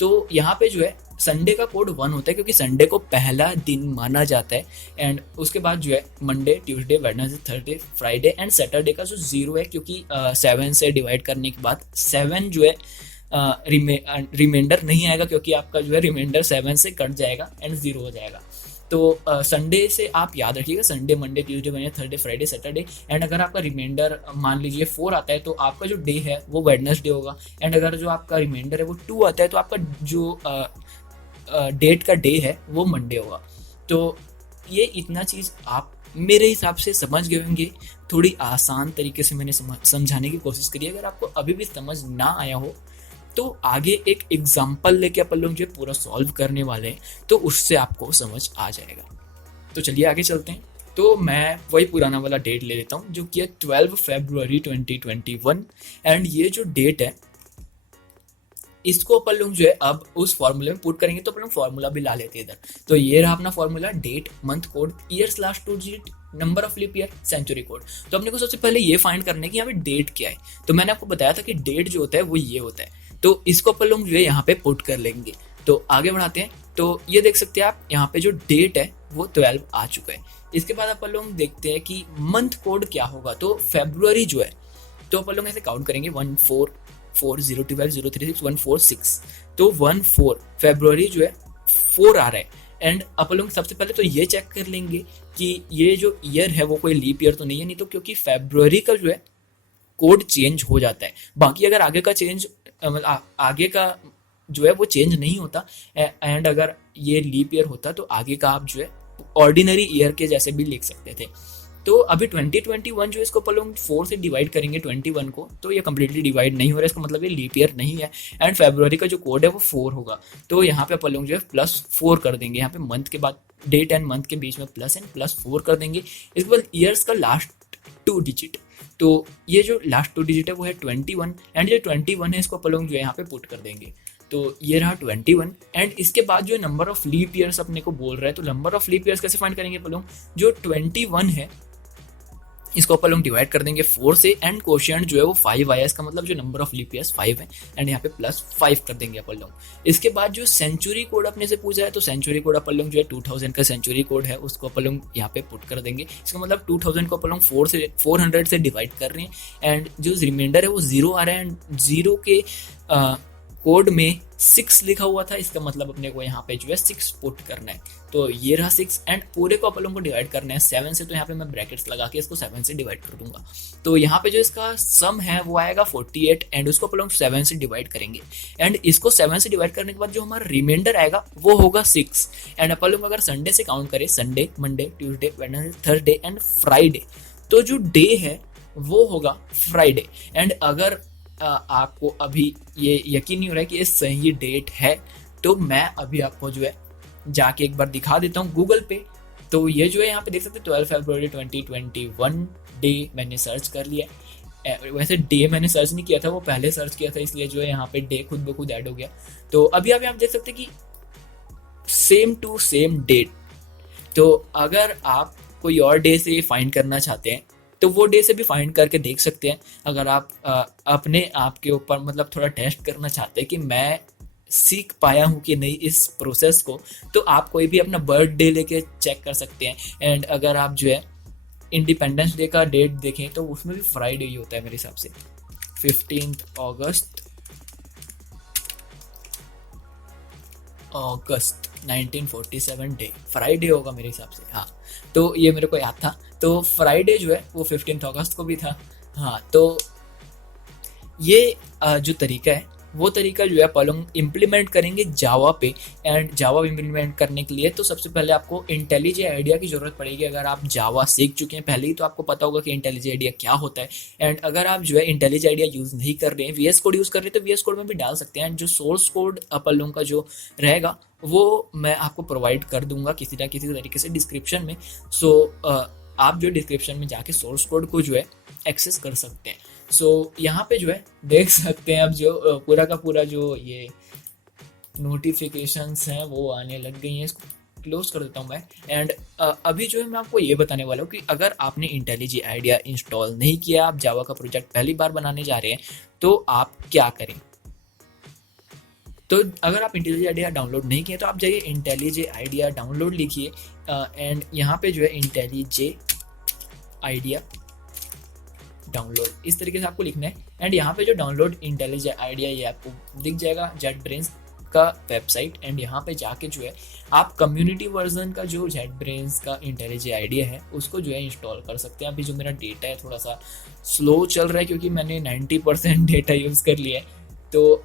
तो यहाँ पे जो है संडे का कोड 1 होता है क्योंकि संडे को पहला दिन माना जाता है, एंड उसके बाद जो है Monday Tuesday Wednesday Thursday Friday and Saturday का जो 0 है, क्योंकि 7 से डिवाइड करने के बाद 7 जो है रिमाइंडर नहीं आएगा क्योंकि आपका जो है रिमाइंडर 7 से कट जाएगा एंड 0 हो जाएगा। तो संडे से आप याद रखिएगा Sunday Monday Tuesday Wednesday Thursday Friday Saturday, and अगर आपका रिमाइंडर मान लीजिए 4 आता है तो आपका जो डे है वो वेडनेसडे होगा, एंड अगर जो आपका रिमाइंडर है वो 2 आता है तो आपका जो डेट का डे है वो मंडे होगा। तो ये इतना चीज़ आप मेरे हिसाब से समझ गए होंगे, थोड़ी आसान तरीके से मैंने समझाने की कोशिश करी। अगर आपको अभी भी समझ ना आया हो तो आगे एक एग्जाम्पल लेके अपन लोग जो पूरा सॉल्व करने वाले हैं, तो उससे आपको समझ आ जाएगा। तो चलिए आगे चलते हैं। तो मैं वही पुराना वाला डेट ले लेता हूँ जो कि है 12 फरवरी 2021, एंड ये जो डेट है इसको अपन लोग जो है अब उस फॉर्मूले में पुट करेंगे, तो अपन लोग फॉर्मूला भी ला लेते हैं इधर। तो ये रहा अपना formula, date month code years last 2 digit number of leap year century code. तो अपने को सबसे पहले ये फाइंड करना है कि यहाँ पे डेट क्या है। तो मैंने आपको बताया था कि डेट जो होता है वो ये होता है, तो इसको अपन लोग जो है यहाँ पे पुट कर लेंगे। तो आगे बढ़ाते हैं। तो ये देख सकते हैं आप यहाँ पे जो डेट है वो 12 आ चुका है। इसके बाद अपन लोग देखते हैं कि मंथ कोड क्या होगा। तो फेब्रुअरी जो है तो अपन लोग ऐसे काउंट करेंगे 1 4 4 0 12 0 3 6 1 4 6। तो 1 4 फेब्रुअरी जो है 4 आ रहा है, एंड अपन लोग सबसे पहले तो ये चेक कर लेंगे कि ये जो ईयर है वो कोई लीप ईयर तो नहीं है, नहीं तो क्योंकि फेब्रुअरी का जो है कोड चेंज हो जाता है। बाकी अगर आगे का चेंज आगे का जो है वो चेंज नहीं होता, एंड अगर ये लीप ईयर होता तो आगे का आप जो है ऑर्डिनरी ईयर के जैसे भी लिख सकते थे। तो अभी 2021 जो इसको अपन लोग 4 से डिवाइड करेंगे 21 को, तो ये कम्प्लीटली डिवाइड नहीं हो रहा है, इसका मतलब ये लीप ईयर नहीं है, एंड फेब्रुअरी का जो कोड है वो 4 होगा। तो यहाँ पे अपन लोग जो है +4 कर देंगे, यहाँ पे मंथ के बाद डेट एंड मंथ के बीच में प्लस एंड +4 कर देंगे। इसके बाद ईयर्स का लास्ट 2 डिजिट, तो ये जो लास्ट 2 डिजिट है वो है 21, एंड जो 21 है इसको अपन लोग जो है यहाँ पे पुट कर देंगे। तो ये रहा 21, एंड इसके बाद जो नंबर ऑफ लीप ईयर्स अपने को बोल रहा है, तो नंबर ऑफ लीप ईयर्स कैसे फाइंड करेंगे अपन लोग, जो 21 है इसको अपन लोग डिवाइड कर देंगे 4 से, एंड क्वोशिएंट जो है वो 5 आया, इसका मतलब जो नंबर ऑफ लीप ईयर्स 5 है, एंड यहाँ पे +5 कर देंगे अपन लोग। इसके बाद जो सेंचुरी कोड अपने से पूछा है, तो सेंचुरी कोड अपन लोग जो है 2000 का सेंचुरी कोड है उसको अपन लोग यहाँ पे पुट कर देंगे। इसका मतलब 2000 को अपन लोग 400 से डिवाइड कर रहे हैं, एंड जो रिमाइंडर है वो 0 आ रहा है, एंड 0 के कोड में 6 लिखा हुआ था, इसका मतलब अपने को यहाँ पे जो है 6 पुट करना है। तो ये रहा 6, एंड पूरे को अपन लोगों को डिवाइड करना है 7 से, तो यहाँ पे मैं ब्रैकेट्स लगा के इसको 7 से डिवाइड कर दूंगा। तो यहाँ पे जो इसका सम है वो आएगा 48, एंड उसको अपन लोग 7 से डिवाइड करेंगे, एंड इसको 7 से डिवाइड करने के बाद जो हमारा रिमाइंडर आएगा वो होगा 6। एंड अपन लोग अगर संडे से काउंट करें, Sunday Monday Tuesday Wednesday Thursday and Friday, तो जो डे है वो होगा फ्राइडे। एंड अगर आपको अभी ये यकीन नहीं हो रहा है कि ये सही डेट है, तो मैं अभी आपको जो है जाके एक बार दिखा देता हूँ गूगल पे। तो ये जो है यहाँ पे देख सकते हैं 12 फरवरी 2021 डे मैंने सर्च कर लिया। वैसे डे मैंने सर्च नहीं किया था, वो पहले सर्च किया था, इसलिए जो है यहाँ पे डे खुद ब खुद ऐड हो गया। तो अभी आप यहाँ देख सकते हैं कि सेम टू सेम डेट। तो अगर आप कोई और डे से फाइंड करना चाहते हैं तो वो डे से भी फाइंड करके देख सकते हैं। अगर आप अपने आप के ऊपर मतलब थोड़ा टेस्ट करना चाहते हैं कि मैं सीख पाया हूँ कि नहीं इस प्रोसेस को, तो आप कोई भी अपना बर्थडे लेके चेक कर सकते हैं। एंड अगर आप जो है इंडिपेंडेंस डे का डेट देखें तो उसमें भी फ्राइडे ही होता है मेरे हिसाब से, 15 अगस्त 1947 डे फ्राइडे होगा मेरे हिसाब से। हाँ, तो ये मेरे को याद था। तो फ्राइडे जो है वो 15 अगस्त को भी था। हाँ, तो ये जो तरीका है वो तरीका जो है अपन लोग इम्प्लीमेंट करेंगे जावा पे। एंड जावा इम्प्लीमेंट करने के लिए तो सबसे पहले आपको इंटेलिजे आइडिया की ज़रूरत पड़ेगी। अगर आप जावा सीख चुके हैं पहले ही तो आपको पता होगा कि इंटेलिजे आइडिया क्या होता है। एंड अगर आप जो है इंटेलिजे आइडिया यूज़ नहीं कर रहे हैं, वीएस कोड यूज़ कर रहे हैं, तो वीएस कोड में भी डाल सकते हैं। जो सोर्स कोड अपन लोगों का जो रहेगा वो मैं आपको प्रोवाइड कर दूंगा किसी ना किसी तरीके से डिस्क्रिप्शन में। सो आप जो डिस्क्रिप्शन में जाके सोर्स कोड को जो है एक्सेस कर सकते हैं। सो यहाँ पे जो है देख सकते हैं अब जो पूरा का पूरा जो ये नोटिफिकेशंस हैं वो आने लग गई हैं। इसको क्लोज कर देता हूँ मैं। एंड अभी जो है मैं आपको ये बताने वाला हूँ कि अगर आपने इंटेलिजी आइडिया इंस्टॉल नहीं किया, आप जावा का प्रोजेक्ट पहली बार बनाने जा रहे हैं, तो आप क्या करें। तो अगर आप इंटेलिजे आइडिया डाउनलोड नहीं किए तो आप जाइए इंटेलिजे आइडिया डाउनलोड लिखिए एंड यहाँ पे जो है इंटेलिजे आइडिया डाउनलोड इस तरीके से आपको लिखना है। एंड यहाँ पे जो डाउनलोड इंटेलिजे आइडिया ये आपको दिख जाएगा JetBrains का वेबसाइट। एंड यहाँ पे जाके जो है आप कम्युनिटी वर्जन का जो JetBrains का इंटेलिजे आइडिया है उसको जो है इंस्टॉल कर सकते हैं। अभी जो मेरा डेटा है थोड़ा सा स्लो चल रहा है क्योंकि मैंने 90% डेटा यूज़ कर लिया है। तो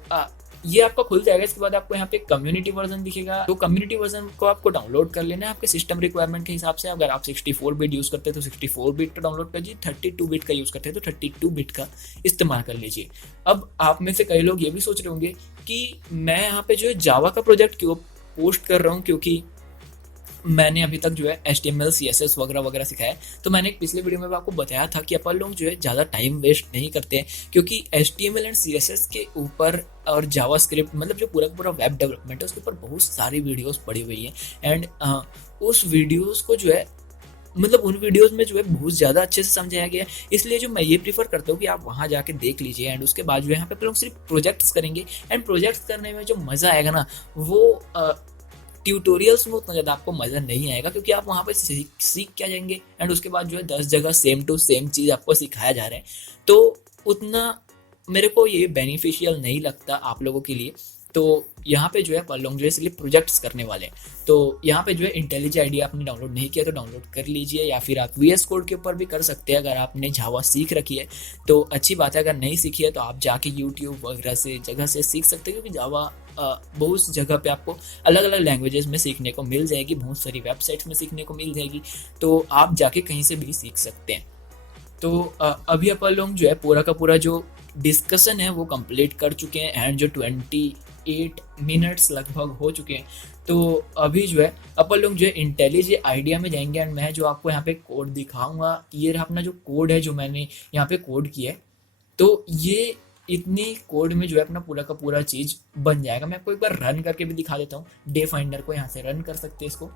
ये आपका खुल जाएगा। इसके बाद आपको यहाँ पे कम्युनिटी वर्जन दिखेगा, तो कम्युनिटी वर्जन को आपको डाउनलोड कर लेना है आपके सिस्टम रिक्वायरमेंट के हिसाब से। अगर आप 64 बिट यूज़ करते हैं तो 64 बिट का डाउनलोड कर लीजिए, 32 बिट का यूज़ करते हैं तो 32 बिट का इस्तेमाल कर लीजिए। अब आप में से कई लोग ये भी सोच रहे होंगे कि मैं यहाँ पे जो है जावा का प्रोजेक्ट क्यों पोस्ट कर रहा हूँ, क्योंकि मैंने अभी तक जो है HTML CSS वगैरह वगैरह सिखाया है। तो मैंने एक पिछले वीडियो में आपको बताया था कि अपन लोग जो है ज़्यादा टाइम वेस्ट नहीं करते हैं, क्योंकि HTML एंड CSS के ऊपर और जावास्क्रिप्ट मतलब जो पूरा का पूरा वेब डेवलपमेंट है उसके ऊपर बहुत सारी वीडियोस पड़ी हुई हैं। एंड उस वीडियोस को जो है मतलब उन वीडियोस में जो है बहुत ज़्यादा अच्छे से समझाया गया है, इसलिए जो मैं ये प्रीफर करता हूँ कि आप वहाँ जाके देख लीजिए। एंड उसके बाद जो है यहाँ पे लोग सिर्फ प्रोजेक्ट्स करेंगे। एंड प्रोजेक्ट्स करने में जो मज़ा आएगा ना वो ट्यूटोरियल्स में उतना ज़्यादा आपको मज़ा नहीं आएगा, क्योंकि आप वहाँ पे सीख क्या जाएंगे। एंड उसके बाद जो है 10 जगह सेम टू सेम चीज़ आपको सिखाया जा रहा है, तो उतना मेरे को ये बेनिफिशियल नहीं लगता आप लोगों के लिए। तो यहाँ पे जो है अपन लोग जो है इसलिए प्रोजेक्ट्स करने वाले हैं। तो यहाँ पे जो है इंटेलिजे आइडिया आपने डाउनलोड नहीं किया तो डाउनलोड कर लीजिए, या फिर आप VS कोड के ऊपर भी कर सकते हैं। अगर आपने जावा सीख रखी है तो अच्छी बात है, अगर नहीं सीखी है तो आप जाके यूट्यूब वगैरह से जगह से सीख सकते हैं, क्योंकि जावा बहुत जगह पे आपको अलग अलग लैंग्वेजेस में सीखने को मिल जाएगी, बहुत सारी वेबसाइट्स में सीखने को मिल जाएगी, तो आप जाके कहीं से भी सीख सकते हैं। तो अभी अपन लोग जो है पूरा का पूरा जो डिस्कशन है वो कंप्लीट कर चुके हैं। एंड जो 28 मिनट्स लगभग हो चुके हैं, तो अभी जो है अपन लोग जो है इंटेलिजे आइडिया में जाएंगे। एंड मैं जो आपको यहाँ पे कोड दिखाऊंगा, ये रहा अपना जो कोड है जो मैंने यहाँ पे कोड किया है। तो ये इतनी कोड में जो है अपना पूरा का पूरा चीज़ बन जाएगा। मैं आपको एक बार रन करके भी दिखा देता हूँ। डे फाइंडर को यहाँ से रन कर सकते हैं इसको।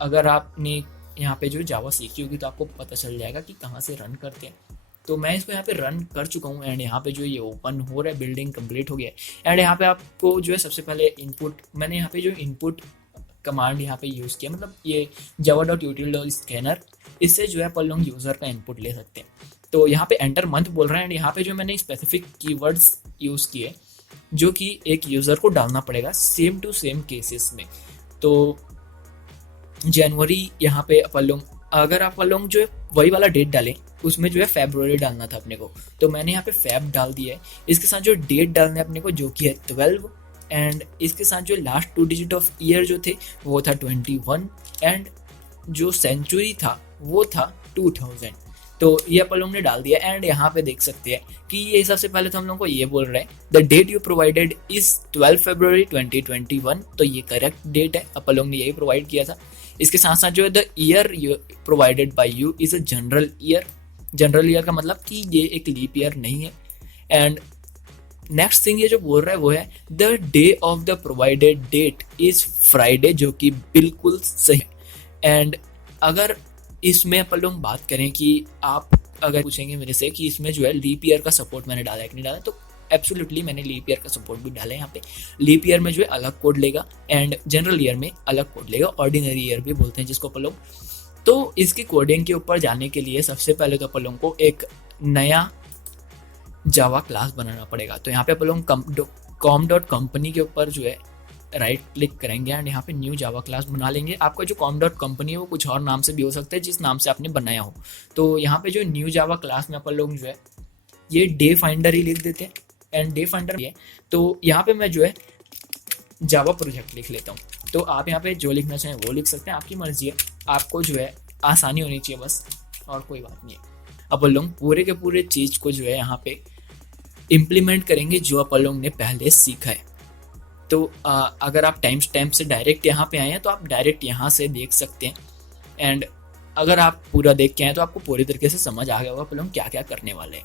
अगर आपने यहाँ पे जो जावा सीखी होगी तो आपको पता चल जाएगा कि कहाँ से रन करते हैं। तो मैं इसको यहाँ पे रन कर चुका हूँ। एंड यहाँ पे जो ये ओपन हो रहा है, बिल्डिंग कंप्लीट हो गया है। एंड यहाँ पे आपको जो है सबसे पहले इनपुट, मैंने यहाँ पे जो इनपुट कमांड यहाँ पे यूज़ किया, मतलब ये java.util.scanner, इससे जो है अपन लोग यूज़र का इनपुट ले सकते हैं। तो यहाँ पे एंटर मंथ बोल रहे हैं। एंड यहाँ पे जो मैंने स्पेसिफिक कीवर्ड्स यूज़ किए जो कि एक यूज़र को डालना पड़ेगा सेम टू सेम केसेस में। तो जनवरी यहाँ पे अपन लोग, अगर आप लोग जो है वही वाला डेट डालें, उसमें जो है फरवरी डालना था अपने को, तो मैंने यहाँ पे फेब डाल दिया है। इसके साथ जो डेट डालने अपने को जो कि है 12, एंड इसके साथ जो लास्ट 2 डिजिट ऑफ ईयर जो थे वो था 21, एंड जो सेंचुरी था वो था 2000। तो ये अपन लोग ने डाल दिया। एंड यहाँ पे देख सकते हैं कि ये सबसे पहले तो हम लोग को ये बोल रहे हैं the date you provided is 12 February 2021। तो ये करेक्ट डेट है, अपन लोग ने यही प्रोवाइड किया था। इसके साथ साथ जो है the year provided by you is a general year. General year का मतलब कि ये एक लीप ईयर नहीं है। एंड नेक्स्ट थिंग ये जो बोल रहा है वो है the day of the provided that is Friday, जो कि बिल्कुल सही है। एंड अगर इसमें अपन लोग बात करें कि आप अगर पूछेंगे मेरे से कि इसमें जो है लीप ईयर का सपोर्ट मैंने डाला है कि नहीं डाला, तो एब्सोल्युटली मैंने लीप ईयर का सपोर्ट भी डाला है। यहाँ पे लीप ईयर में जो है अलग कोड लेगा एंड जनरल ईयर में अलग कोड लेगा, ऑर्डिनरी ईयर भी बोलते हैं जिसको अपन लोग। तो इसकी कोडिंग के ऊपर जाने के लिए सबसे पहले तो अपन लोगों को एक नया जावा क्लास बनाना पड़ेगा। तो यहाँ पे अपन लोग com.company के ऊपर जो है राइट क्लिक करेंगे एंड यहाँ पे न्यू जावा क्लास बना लेंगे। आपका जो com.company है वो कुछ और नाम से भी हो सकता है जिस नाम से आपने बनाया हो। तो यहाँ पे जो न्यू जावा क्लास में अपन लोग जो है ये डे फाइंडर ही लिख देते हैं। एंड डे फाइंडर है तो यहाँ पे मैं जो है जावा प्रोजेक्ट लिख लेता हूँ। तो आप यहाँ पे जो लिखना चाहें वो लिख सकते हैं, आपकी मर्जी है, आपको जो है आसानी होनी चाहिए बस, और कोई बात नहीं है। अपन लोग पूरे के पूरे चीज़ को जो है यहाँ पे इम्प्लीमेंट करेंगे जो अपन लोग ने पहले सीखा है। तो अगर आप टाइम स्टैम्प से डायरेक्ट यहाँ पे आए हैं तो आप डायरेक्ट यहाँ से देख सकते हैं। एंड अगर आप पूरा देख के आए तो आपको पूरी तरीके से समझ आ गया होगा अपन लोग क्या क्या करने वाले हैं।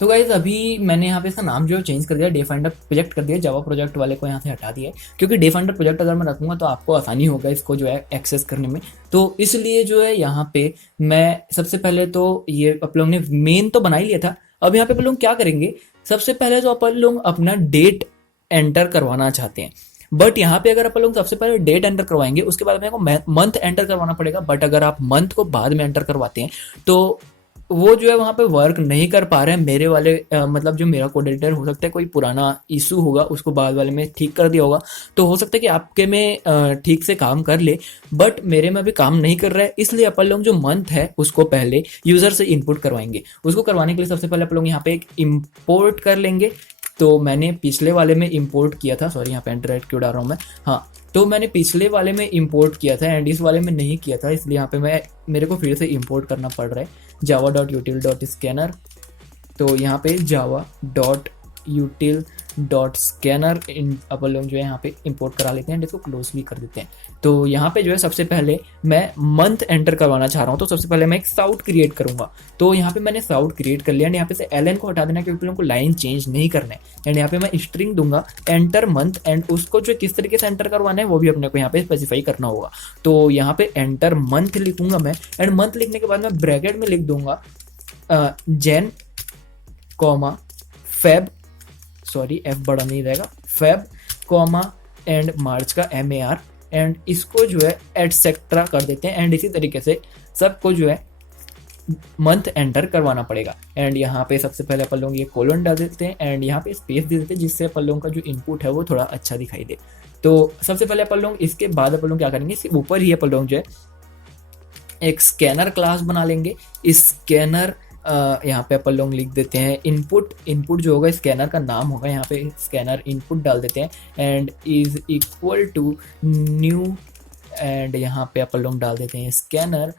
तो गाइज अभी मैंने यहाँ पे इसका नाम जो है चेंज कर दिया, डे फाइंडर प्रोजेक्ट कर दिया, जावा प्रोजेक्ट वाले को यहाँ से हटा दिया है, क्योंकि डे फाइंडर प्रोजेक्ट अगर मैं रखूँगा तो आपको आसानी होगा इसको जो है एक्सेस करने में। तो इसलिए जो है यहाँ पे मैं सबसे पहले तो ये अपन लोग ने मेन तो बना ही लिया था। अब यहाँ पे अपन लोग क्या करेंगे, सबसे पहले तो अपन लोग अपना डेट एंटर करवाना चाहते हैं, बट यहाँ पे अगर अपन लोग सबसे पहले डेट एंटर करवाएंगे उसके बाद मेरे को मंथ एंटर करवाना पड़ेगा। बट अगर आप मंथ को बाद में एंटर करवाते हैं तो वो जो है वहाँ पे वर्क नहीं कर पा रहे हैं मेरे वाले मतलब जो मेरा कोड एडिटर हो सकता है कोई पुराना इशू होगा, उसको बाद वाले में ठीक कर दिया होगा, तो हो सकता है कि आपके में ठीक से काम कर ले, बट मेरे में अभी काम नहीं कर रहा है। इसलिए अपन लोग जो मंथ है उसको पहले यूज़र से इनपुट करवाएंगे। उसको करवाने के लिए सबसे पहले अपन लोग यहाँ पे एक इम्पोर्ट कर लेंगे। तो मैंने पिछले वाले में इंपोर्ट किया था, सॉरी यहाँ पे एंटर क्यों डाल रहा हूँ मैं, हाँ तो मैंने पिछले वाले में इंपोर्ट किया था एंड इस वाले में नहीं किया था, इसलिए यहाँ पे मेरे को फिर से इंपोर्ट करना पड़ रहा है java.util.scanner। तो यहाँ पे java.util.scanner अपन लोग जो है यहाँ पे इंपोर्ट करा लेते हैं, इसको क्लोज भी कर देते हैं। तो यहाँ पे जो है सबसे पहले मैं मंथ एंटर करवाना चाह रहा हूँ, तो सबसे पहले मैं एक साउट क्रिएट करूँगा। तो यहाँ पे मैंने साउट क्रिएट कर लिया एंड यहाँ पे से एल को हटा देना क्योंकि लोगों को लाइन चेंज नहीं करना है। एंड यहाँ पे मैं स्ट्रिंग दूंगा एंटर मंथ एंड उसको जो किस तरीके से एंटर करवाना है वो भी अपने को यहाँ पे स्पेसिफाई करना होगा। तो यहाँ पे एंटर मंथ लिखूंगा मैं एंड मंथ लिखने के बाद मैं ब्रैकेट में लिख दूंगा Jain comma Feb, sorry F बड़ा नहीं रहेगा, फेब कॉमा एंड मार्च का MAR एंड इसको जो है एटसेट्रा कर देते हैं। एंड इसी तरीके से सबको जो है मंथ एंटर करवाना पड़ेगा। एंड यहाँ पे सबसे पहले अपन लोग ये कोलन डाल देते हैं एंड यहाँ पे स्पेस दे देते हैं जिससे अपन लोगों का जो इनपुट है वो थोड़ा अच्छा दिखाई दे। तो सबसे पहले अपन लोग इसके बाद अपन लोग क्या करेंगे, इसके ऊपर ही अपन लोग जो है एक स्कैनर क्लास बना लेंगे। इस स्कैनर यहाँ पे अपन लोग लिख देते हैं इनपुट जो होगा स्कैनर का नाम होगा, यहाँ पे स्कैनर इनपुट डाल देते हैं and is equal to new and यहाँ पे अपन लोग डाल देते हैं स्कैनर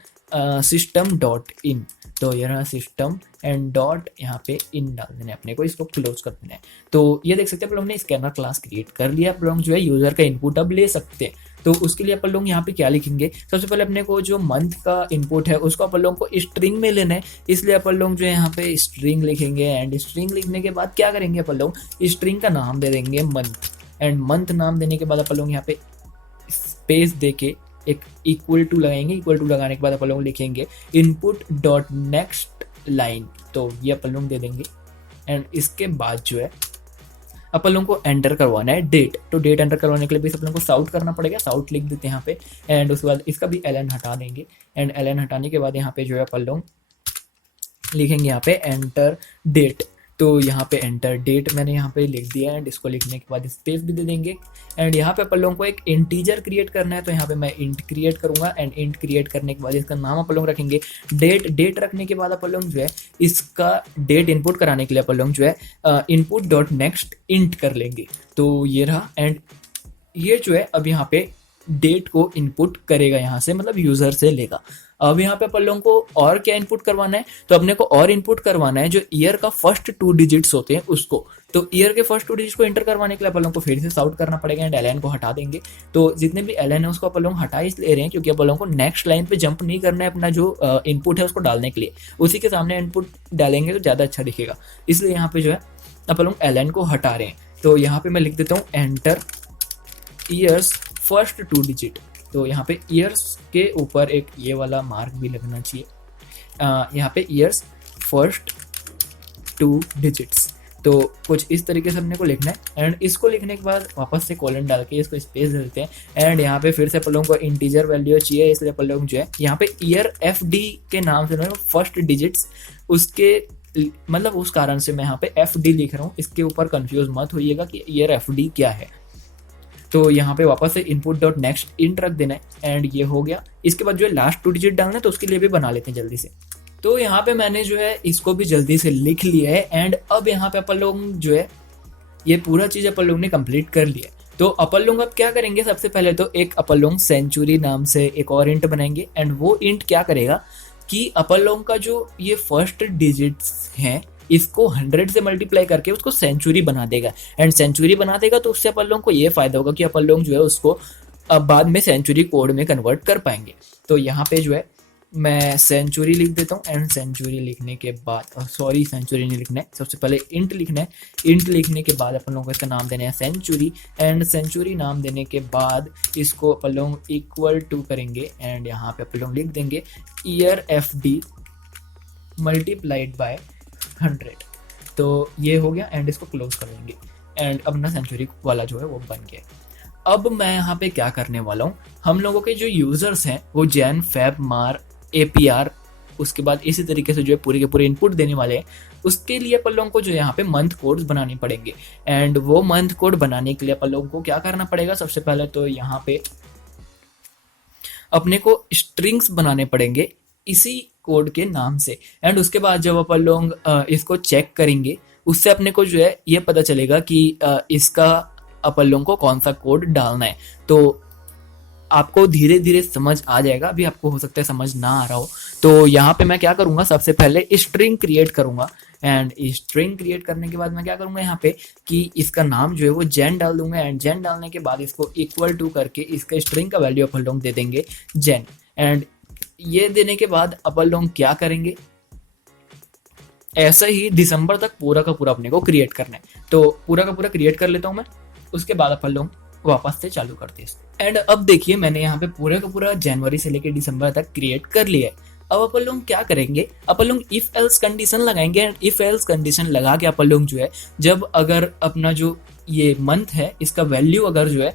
सिस्टम डॉट इन। तो यहाँ सिस्टम एंड डॉट यहाँ पे इन डाल देना है अपने को, इसको क्लोज कर देना है। तो ये देख सकते हैं अपन लोग ने स्कैनर क्लास क्रिएट कर लिया। अपन लोग जो है यूजर का इनपुट अब ले सकते हैं। तो उसके लिए अपन लोग यहाँ पे क्या लिखेंगे, सबसे पहले अपने को जो मंथ का इनपुट है उसको अपन लोग को स्ट्रिंग में लेना है, इसलिए अपन लोग जो है यहाँ पे स्ट्रिंग लिखेंगे एंड स्ट्रिंग लिखने के बाद क्या करेंगे, अपन लोग स्ट्रिंग का नाम दे देंगे मंथ एंड मंथ नाम देने के बाद अपन लोग यहाँ पे स्पेस दे के एक इक्वल टू लगाएंगे। इक्वल टू लगाने के बाद अपन लोग लिखेंगे इनपुट डॉट नेक्स्ट लाइन, तो ये अपन लोग दे देंगे एंड इसके बाद जो है अपन लोगों को एंटर करवाना है डेट। तो डेट एंटर करवाने के लिए भी अपन लोगों को साउट करना पड़ेगा, साउट लिख देते हैं यहाँ पे एंड उसके बाद इसका भी LN हटा देंगे एंड LN हटाने के बाद यहाँ पे जो है अपन लोग लिखेंगे यहाँ पे एंटर डेट। तो यहाँ पे एंटर डेट मैंने यहाँ पे लिख दिया एंड इसको लिखने के बाद स्पेस भी दे देंगे एंड यहाँ पे अपन लोगों को एक इंटीजर क्रिएट करना है, तो यहाँ पे मैं इंट क्रिएट करूंगा एंड इंट क्रिएट करने के बाद इसका नाम अपन लोग रखेंगे डेट। डेट रखने के बाद अपन लोग जो है इसका डेट इनपुट कराने के लिए अपन लोग जो है इनपुट डॉट नेक्स्ट इंट कर लेंगे। तो ये रहा एंड ये जो है अब यहाँ पे डेट को इनपुट करेगा यहाँ से, मतलब यूजर से लेगा। अब यहाँ पे अपन लोगों को और क्या इनपुट करवाना है, तो अपने को और इनपुट करवाना है जो ईयर का फर्स्ट 2 डिजिट्स होते हैं उसको। तो ईयर के फर्स्ट 2 डिजिट्स को एंटर करवाने के लिए अपन लोगों को फिर से साउट करना पड़ेगा एंड LN को हटा देंगे। तो जितने भी LN है उसको अपन लोग हटा इसलिए रहे हैं क्योंकि अपन लोगों को नेक्स्ट लाइन पे जंप नहीं करना है, अपना जो इनपुट है उसको डालने के लिए उसी के सामने इनपुट डालेंगे तो ज़्यादा अच्छा दिखेगा, इसलिए यहाँ पे जो है अपन लोग LN को हटा रहे हैं। तो यहाँ पे मैं लिख देता हूँ एंटर ईयर्स फर्स्ट 2 डिजिट। तो यहाँ पे ईयर्स के ऊपर एक ये वाला मार्क भी लगना चाहिए, यहाँ पे ईयर्स फर्स्ट 2 डिजिट्स। तो कुछ इस तरीके से अपने को लिखना है एंड इसको लिखने के बाद वापस से कॉलन डाल के इसको स्पेस दे देते हैं एंड यहाँ पे फिर से अपन लोगों को इंटीजर वैल्यू चाहिए, इसलिए अपन लोग जो है यहाँ पे ईयर FD के नाम से फर्स्ट डिजिट्स उसके मतलब उस कारण से मैं यहाँ पे FD लिख रहा हूँ। इसके ऊपर कंफ्यूज मत होइएगा कि ईयर FD क्या है। तो यहाँ पे वापस से इनपुट डॉट नेक्स्ट इंट रख देना है एंड ये हो गया। इसके बाद जो है लास्ट 2 डिजिट डालना है तो उसके लिए भी बना लेते हैं जल्दी से। तो यहाँ पे मैंने जो है इसको भी जल्दी से लिख लिया है एंड अब यहाँ पे अपन लोग जो है ये पूरा चीज़ अपन लोग ने कंप्लीट कर लिया है। तो अपन लोग अब क्या करेंगे, सबसे पहले तो एक अपन लोग सेंचुरी नाम से एक और इंट बनाएंगे एंड वो इंट क्या करेगा कि अपन लोग का जो ये फर्स्ट डिजिट्स हैं इसको 100 से मल्टीप्लाई करके उसको सेंचुरी बना देगा एंड सेंचुरी बना देगा तो उससे अपन लोगों को ये फायदा होगा कि अपन लोग जो है उसको अब बाद में सेंचुरी कोड में कन्वर्ट कर पाएंगे। तो यहाँ पे जो है मैं सेंचुरी लिख देता हूँ एंड सेंचुरी लिखने के बाद सॉरी सेंचुरी नहीं लिखना है, सबसे पहले इंट लिखना है। इंट लिखने के बाद अपन लोगों को इसका नाम देना है सेंचुरी एंड सेंचुरी नाम देने के बाद इसको अपन लोग इक्वल टू करेंगे एंड यहाँ पे अपन लोग लिख देंगे ईयर FD मल्टीप्लाइड बाय 100। तो ये हो गया एंड इसको क्लोज कर देंगे एंड अपना सेंचुरी वाला जो है वो बन गया। अब मैं यहाँ पे क्या करने वाला हूँ, हम लोगों के जो यूजर्स हैं वो जैन फैब मार APR उसके बाद इसी तरीके से जो है पूरे के पूरे इनपुट देने वाले हैं। उसके लिए अपन लोगों को जो यहाँ पे मंथ कोड्स बनाने पड़ेंगे एंड वो मंथ कोड बनाने के लिए अपन लोगों को क्या करना पड़ेगा, सबसे पहले तो यहाँ पे अपने को स्ट्रिंग्स बनाने पड़ेंगे इसी कोड के नाम से एंड उसके बाद जब अपन लोग इसको चेक करेंगे उससे अपने को जो है ये पता चलेगा कि इसका अपन लोगों को कौन सा कोड डालना है। तो आपको धीरे धीरे समझ आ जाएगा, अभी आपको हो सकता है समझ ना आ रहा हो। तो यहाँ पे मैं क्या करूँगा, सबसे पहले स्ट्रिंग क्रिएट करूँगा एंड स्ट्रिंग क्रिएट करने के बाद मैं क्या करूँगा यहाँ पे कि इसका नाम जो है वो जेन डाल दूंगा एंड जेन डालने के बाद इसको इक्वल टू करके इसका स्ट्रिंग का वैल्यू अपन लोग दे देंगे जेन एंड ये देने के बाद अपन लोग क्या करेंगे, ऐसा ही दिसंबर तक पूरा का पूरा अपने को क्रिएट करना है। तो पूरा का पूरा क्रिएट कर लेता हूँ मैं, उसके बाद अपन लोग वापस से चालू करते हैं एंड अब देखिए मैंने यहाँ पे पूरे का पूरा जनवरी से लेकर दिसंबर तक क्रिएट कर लिया है। अब अपन लोग क्या करेंगे, अपन लोग इफ एल्स कंडीशन लगाएंगे एंड इफ एल्स कंडीशन लगा के अपन लोग जो है जब अगर अपना जो ये मंथ है इसका वैल्यू अगर जो है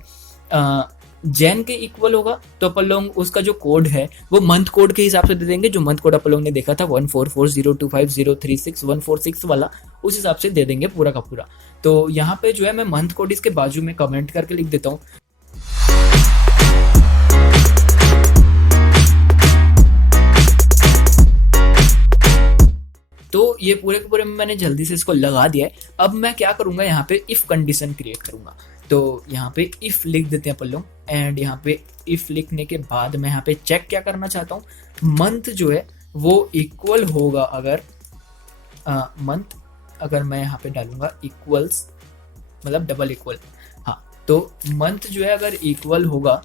जैन के इक्वल होगा तो अपन लोग उसका जो कोड है वो मंथ कोड के हिसाब से दे देंगे। जो मंथ कोड अपन लोग ने देखा था 144025036 वाला, उस हिसाब से दे देंगे पूरा का पूरा। तो यहाँ पे जो है मैं मंथ कोड इसके बाजू में कमेंट करके लिख देता हूँ। तो ये पूरे के पूरे में मैंने जल्दी से इसको लगा दिया है। अब मैं क्या करूँगा, यहाँ पे इफ कंडीशन क्रिएट करूँगा। तो यहाँ पे इफ लिख देते हैं अपन लोग एंड यहाँ पे इफ लिखने के बाद मैं यहाँ पे चेक क्या करना चाहता हूँ, मंथ जो है वो इक्वल होगा अगर मंथ अगर मैं यहाँ पे डालूंगा इक्वल्स मतलब डबल इक्वल, हाँ तो मंथ जो है अगर इक्वल होगा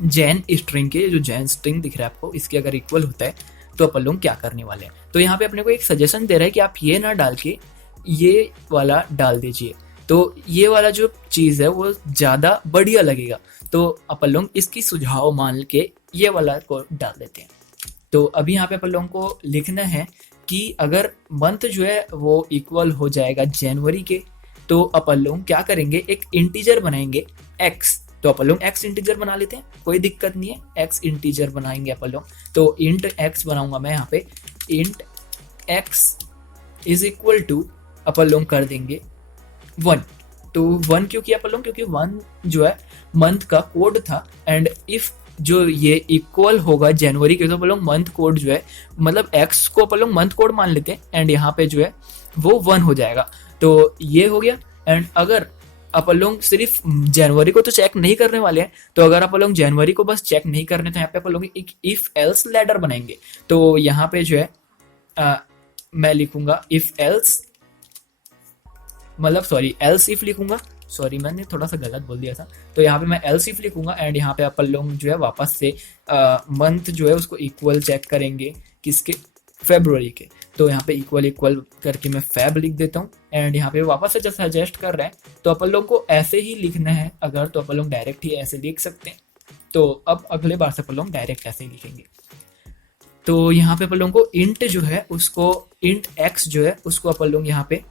जैन स्ट्रिंग के, जो जैन स्ट्रिंग दिख रहा है आपको इसके अगर इक्वल होता है तो अपन लोग क्या करने वाले हैं। तो यहाँ पे अपने को एक सजेशन दे रहा है कि आप ये ना डाल के ये वाला डाल दीजिए, तो ये वाला जो चीज़ है वो ज़्यादा बढ़िया लगेगा। तो अपन लोग इसकी सुझाव मान के ये वाला को डाल देते हैं। तो अभी यहाँ पे अपन लोगों को लिखना है कि अगर मंथ जो है वो इक्वल हो जाएगा जनवरी के तो अपन लोग क्या करेंगे, एक इंटीजर बनाएंगे x। तो अपन लोग x इंटीजर बना लेते हैं, कोई दिक्कत नहीं है, x इंटीजर बनाएंगे अपन लोग। तो इंट x बनाऊंगा मैं यहाँ पे, int x is equal to अपन लोग कर देंगे 1। तो 1 क्यों किया अपन लोग, क्योंकि 1 जो है मंथ का कोड था एंड इफ जो ये इक्वल होगा जनवरी के तो अपन लोग मंथ कोड जो है मतलब x को अपन लोग मंथ कोड मान लेते हैं एंड यहाँ पे जो है वो 1 हो जाएगा। तो ये हो गया एंड अगर अपन लोग सिर्फ जनवरी को तो चेक नहीं करने वाले हैं, तो अगर अपन लोग जनवरी को बस चेक नहीं करने तो यहाँ पे अपन लोग एक इफ एल्स लैडर बनाएंगे। तो यहाँ पे जो है मैं लिखूंगा इफ एल्स मतलब सॉरी एल्स इफ लिखूंगा, सॉरी मैंने थोड़ा सा गलत बोल दिया था। तो यहाँ पे मैं एल्स इफ लिखूंगा एंड यहाँ पे अपन लोग जो है वापस से मंथ जो है उसको इक्वल चेक करेंगे किसके, फेब्रुवरी के। तो यहाँ पे इक्वल इक्वल करके मैं फैब लिख देता हूँ एंड यहाँ पे वापस से जब सजेस्ट कर रहे हैं तो अपन लोग को ऐसे ही लिखना है, अगर तो अपन लोग डायरेक्ट ही ऐसे लिख सकते हैं। तो अब अगले बार से अपन लोग डायरेक्ट ऐसे ही लिखेंगे। तो यहाँ पे अपन लोगों को इंट जो है उसको इंट x जो है उसको अपन लोग यहाँ पे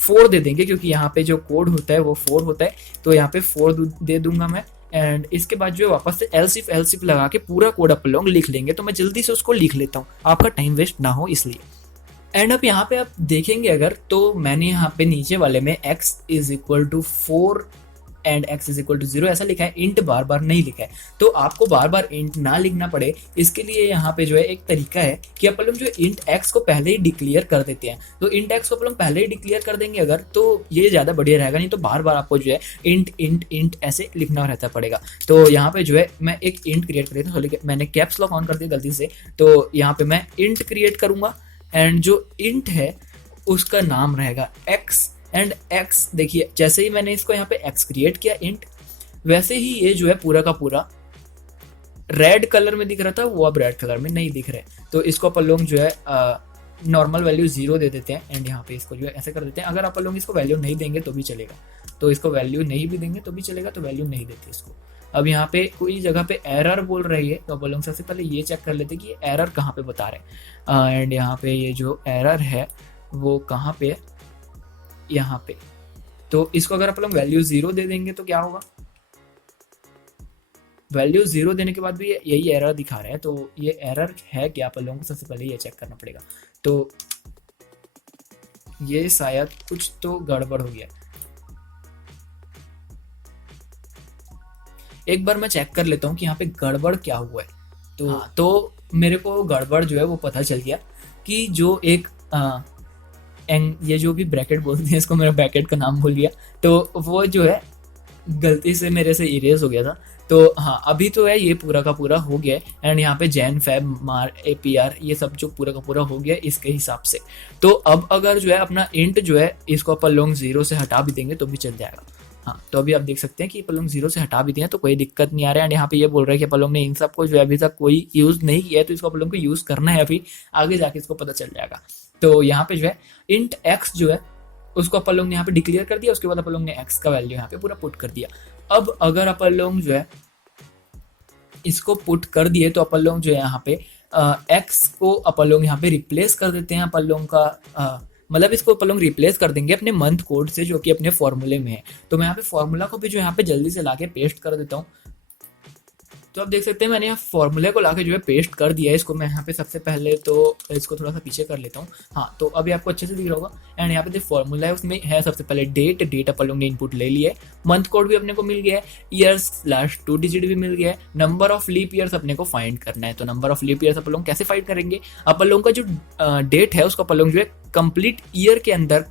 4 दे देंगे, क्योंकि यहाँ पे जो कोड होता है वो 4 होता है। तो यहाँ पे 4 दे दूंगा मैं एंड इसके बाद जो है वापस से एल्स इफ लगा के पूरा कोड अपन लोग लिख लेंगे। तो मैं जल्दी से उसको लिख लेता हूँ, आपका टाइम वेस्ट ना हो इसलिए। एंड अब यहाँ पे आप देखेंगे अगर तो मैंने यहाँ पे नीचे वाले में x is equal to 4 and x is equal to 0 ऐसा लिखा है, इंट बार बार नहीं लिखा है। तो आपको बार बार इंट ना लिखना पड़े इसके लिए यहाँ पे जो है एक तरीका है कि अपन लोग जो इंट x को पहले ही डिक्लेयर कर देते हैं। तो इंट x को अपन लोग पहले ही डिक्लेयर कर देंगे अगर, तो ये ज़्यादा बढ़िया रहेगा, नहीं तो बार बार आपको जो है इंट इंट इंट ऐसे लिखना रहता पड़ेगा। तो यहाँ पे जो है मैं एक इंट क्रिएट कर देता हूँ, मैंने कैप्स लॉक ऑन कर दिया गलती से। तो यहाँ पे मैं इंट क्रिएट करूँगा एंड जो इंट है उसका नाम रहेगा x एंड x देखिए जैसे ही मैंने इसको यहाँ पे x क्रिएट किया इंट, वैसे ही ये जो है पूरा का पूरा रेड कलर में दिख रहा था वो अब रेड कलर में नहीं दिख रहा है। तो इसको अपन लोग जो है नॉर्मल वैल्यू 0 दे देते हैं एंड यहाँ पे इसको जो है ऐसे कर देते हैं। अगर अपन लोग इसको वैल्यू नहीं देंगे तो भी चलेगा, तो इसको वैल्यू नहीं भी देंगे तो भी चलेगा, तो वैल्यू नहीं देते इसको। अब यहाँ पे कोई जगह पे एरर बोल रही है तो अपन लोग सबसे पहले ये चेक कर लेते हैं कि ये एरर कहाँ पे बता रहे हैं। एंड यहाँ पे ये जो एरर है वो कहाँ पे है, यहाँ पे। तो इसको अगर अपन लोग वैल्यू 0 दे देंगे तो क्या होगा, वैल्यू 0 देने के बाद भी यही एरर दिखा रहा है। तो ये एरर है क्या, अपन लोगों को सबसे पहले ये चेक करना पड़ेगा। तो ये शायद कुछ तो गड़बड़ हो गया, एक बार मैं चेक कर लेता हूँ कि यहाँ पे गड़बड़ क्या हुआ है। तो तो मेरे को गड़बड़ जो है वो पता चल गया कि जो एक ये जो भी ब्रैकेट बोलते हैं इसको, मेरा ब्रैकेट का नाम भूल गया, तो वो जो है गलती से मेरे से इरेज हो गया था। तो हाँ अभी तो है ये पूरा का पूरा हो गया है एंड यहाँ पे जैन फैब मार APR ये सब जो पूरा का पूरा हो गया इसके हिसाब से। तो अब अगर जो है अपना इंट जो है इसको अपन लोग 0 से हटा भी देंगे तो भी चल जाएगा। हाँ तो अभी आप देख सकते हैं कि अपन लोग 0 से हटा भी दिए तो कोई दिक्कत नहीं आ रहा है। एंड यहाँ पे ये बोल रहे हैं कि अपन लोग ने इन सबको जो है अभी तक कोई यूज नहीं किया है, तो इसको अपन लोग को यूज करना है, अभी आगे जाके इसको पता चल जाएगा। तो यहाँ पे जो है इंट x जो है उसको अपन लोग ने यहाँ पे डिक्लेयर कर दिया, उसके बाद अपन लोग ने x का वैल्यू यहाँ पे पूरा पुट कर दिया। अब अगर अपन लोग जो है इसको पुट कर दिए तो अपन लोग जो है यहाँ पे x को अपन लोग यहाँ पे रिप्लेस कर देते हैं। अपन लोग का मतलब इसको अपन लोग रिप्लेस कर देंगे अपने मंथ कोड से जो कि अपने फॉर्मूले में है। तो मैं यहाँ पे फॉर्मूला को भी जो यहाँ पे जल्दी से लाके पेस्ट कर देता हूँ। तो आप देख सकते हैं मैंने यहाँ फॉर्मूले को लाके जो है पेस्ट कर दिया है। इसको मैं यहाँ पे सबसे पहले तो इसको थोड़ा सा पीछे कर लेता हूँ। हाँ तो अभी आपको अच्छे से दिख रहा होगा। एंड यहाँ पे जो फॉर्मूला है उसमें है सबसे पहले डेट अपन लोग ने इनपुट ले लिया है, मंथ कोड भी अपने को मिल गया है, ईयर्स लास्ट 2 डिजिट भी मिल गया है, नंबर ऑफ लीप ईयर्स अपने को फाइंड करना है। तो नंबर ऑफ लीप ईयर्स अपन लोग कैसे फाइंड करेंगे, अपन लोगों का जो डेट है उसको अपन लोग जो है कंप्लीट ईयर के अंदर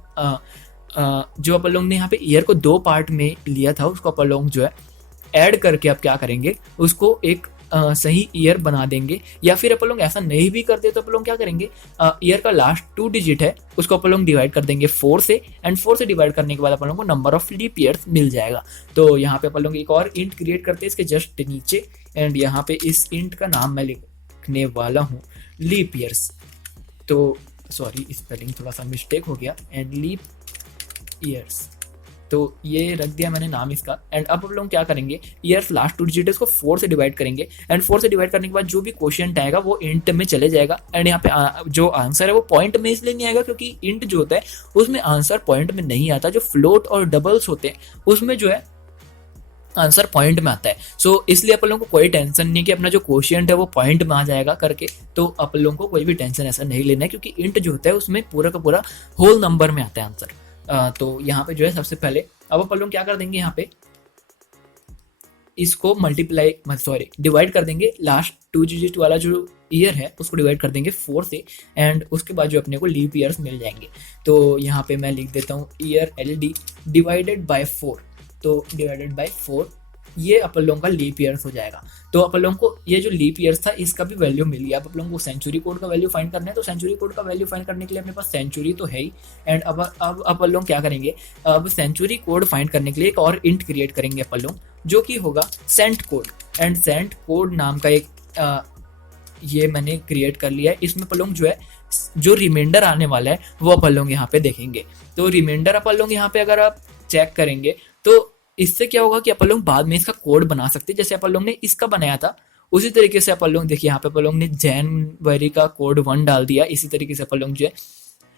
जो अपन लोग ने यहाँ पे ईयर को 2 पार्ट में लिया था उसको अपन लोग जो है ऐड करके अब क्या करेंगे उसको एक सही ईयर बना देंगे। या फिर अपन लोग ऐसा नहीं भी करते तो अपन लोग क्या करेंगे, ईयर का लास्ट 2 डिजिट है उसको अपन लोग डिवाइड कर देंगे 4 से, एंड 4 से डिवाइड करने के बाद अपन लोग को नंबर ऑफ लीप ईयर्स मिल जाएगा। तो यहाँ पे अपन लोग एक और इंट क्रिएट करते हैं इसके जस्ट नीचे, एंड यहाँ पे इस इंट का नाम मैं लिखने वाला हूँ लीप ईयर्स। तो सॉरी स्पेलिंग थोड़ा सा मिस्टेक हो गया, एंड लीप ईयर्स तो ये रख दिया मैंने नाम इसका। एंड अब हम लोग क्या करेंगे, ईयर्स लास्ट 2 डिजिट को 4 से डिवाइड करेंगे, एंड 4 से डिवाइड करने के बाद जो भी क्वोशिएंट आएगा वो इंट में चले जाएगा। एंड यहाँ पे जो आंसर है वो पॉइंट में इसलिए नहीं आएगा क्योंकि इंट जो होता है उसमें आंसर पॉइंट में नहीं आता, जो फ्लोट और डबल्स होते हैं उसमें जो है आंसर पॉइंट में आता है। सो इसलिए अपन लोगों को कोई टेंशन नहीं कि अपना जो क्वोशिएंट है वो पॉइंट में आ जाएगा करके, तो अपन लोगों को कोई भी टेंशन ऐसा नहीं लेना है क्योंकि इंट जो होता है उसमें पूरा का पूरा होल नंबर में आता है आंसर। तो यहाँ पे जो है सबसे पहले अब अपन लोग क्या कर देंगे, यहाँ पे इसको डिवाइड कर देंगे, लास्ट 2 डिजिट वाला जो ईयर है उसको डिवाइड कर देंगे 4 से, एंड उसके बाद जो अपने को लीप ईयर्स मिल जाएंगे। तो यहाँ पे मैं लिख देता हूँ ईयर LD डिवाइडेड बाय 4, तो डिवाइडेड बाय 4 ये अपन लोगों का लीप ईयर्स हो जाएगा। तो अपन लोगों को ये जो लीप ईयर्स था इसका भी वैल्यू मिल गया। अब अपन लोगों को सेंचुरी कोड का वैल्यू फाइंड करना है, तो सेंचुरी कोड का वैल्यू फाइंड करने के लिए अपने पास सेंचुरी तो है ही। एंड अब अपन लोग क्या करेंगे, अब सेंचुरी कोड फाइंड करने के लिए एक और इंट क्रिएट करेंगे अपन लोग जो कि होगा cent code. And cent code नाम का एक ये मैंने क्रिएट कर लिया है। इसमें अपन लोग जो है जो रिमाइंडर आने वाला है वो अपन लोग यहाँ पे देखेंगे। तो रिमाइंडर अपन लोग यहाँ पे अगर आप चेक करेंगे तो इससे क्या होगा कि अपन लोग बाद में इसका कोड बना सकते हैं। जैसे अपन लोग ने इसका बनाया था उसी तरीके से अपन लोग देखिए यहाँ पे अपन लोग ने जनवरी का कोड 1 डाल दिया। इसी तरीके से अपन लोग जो है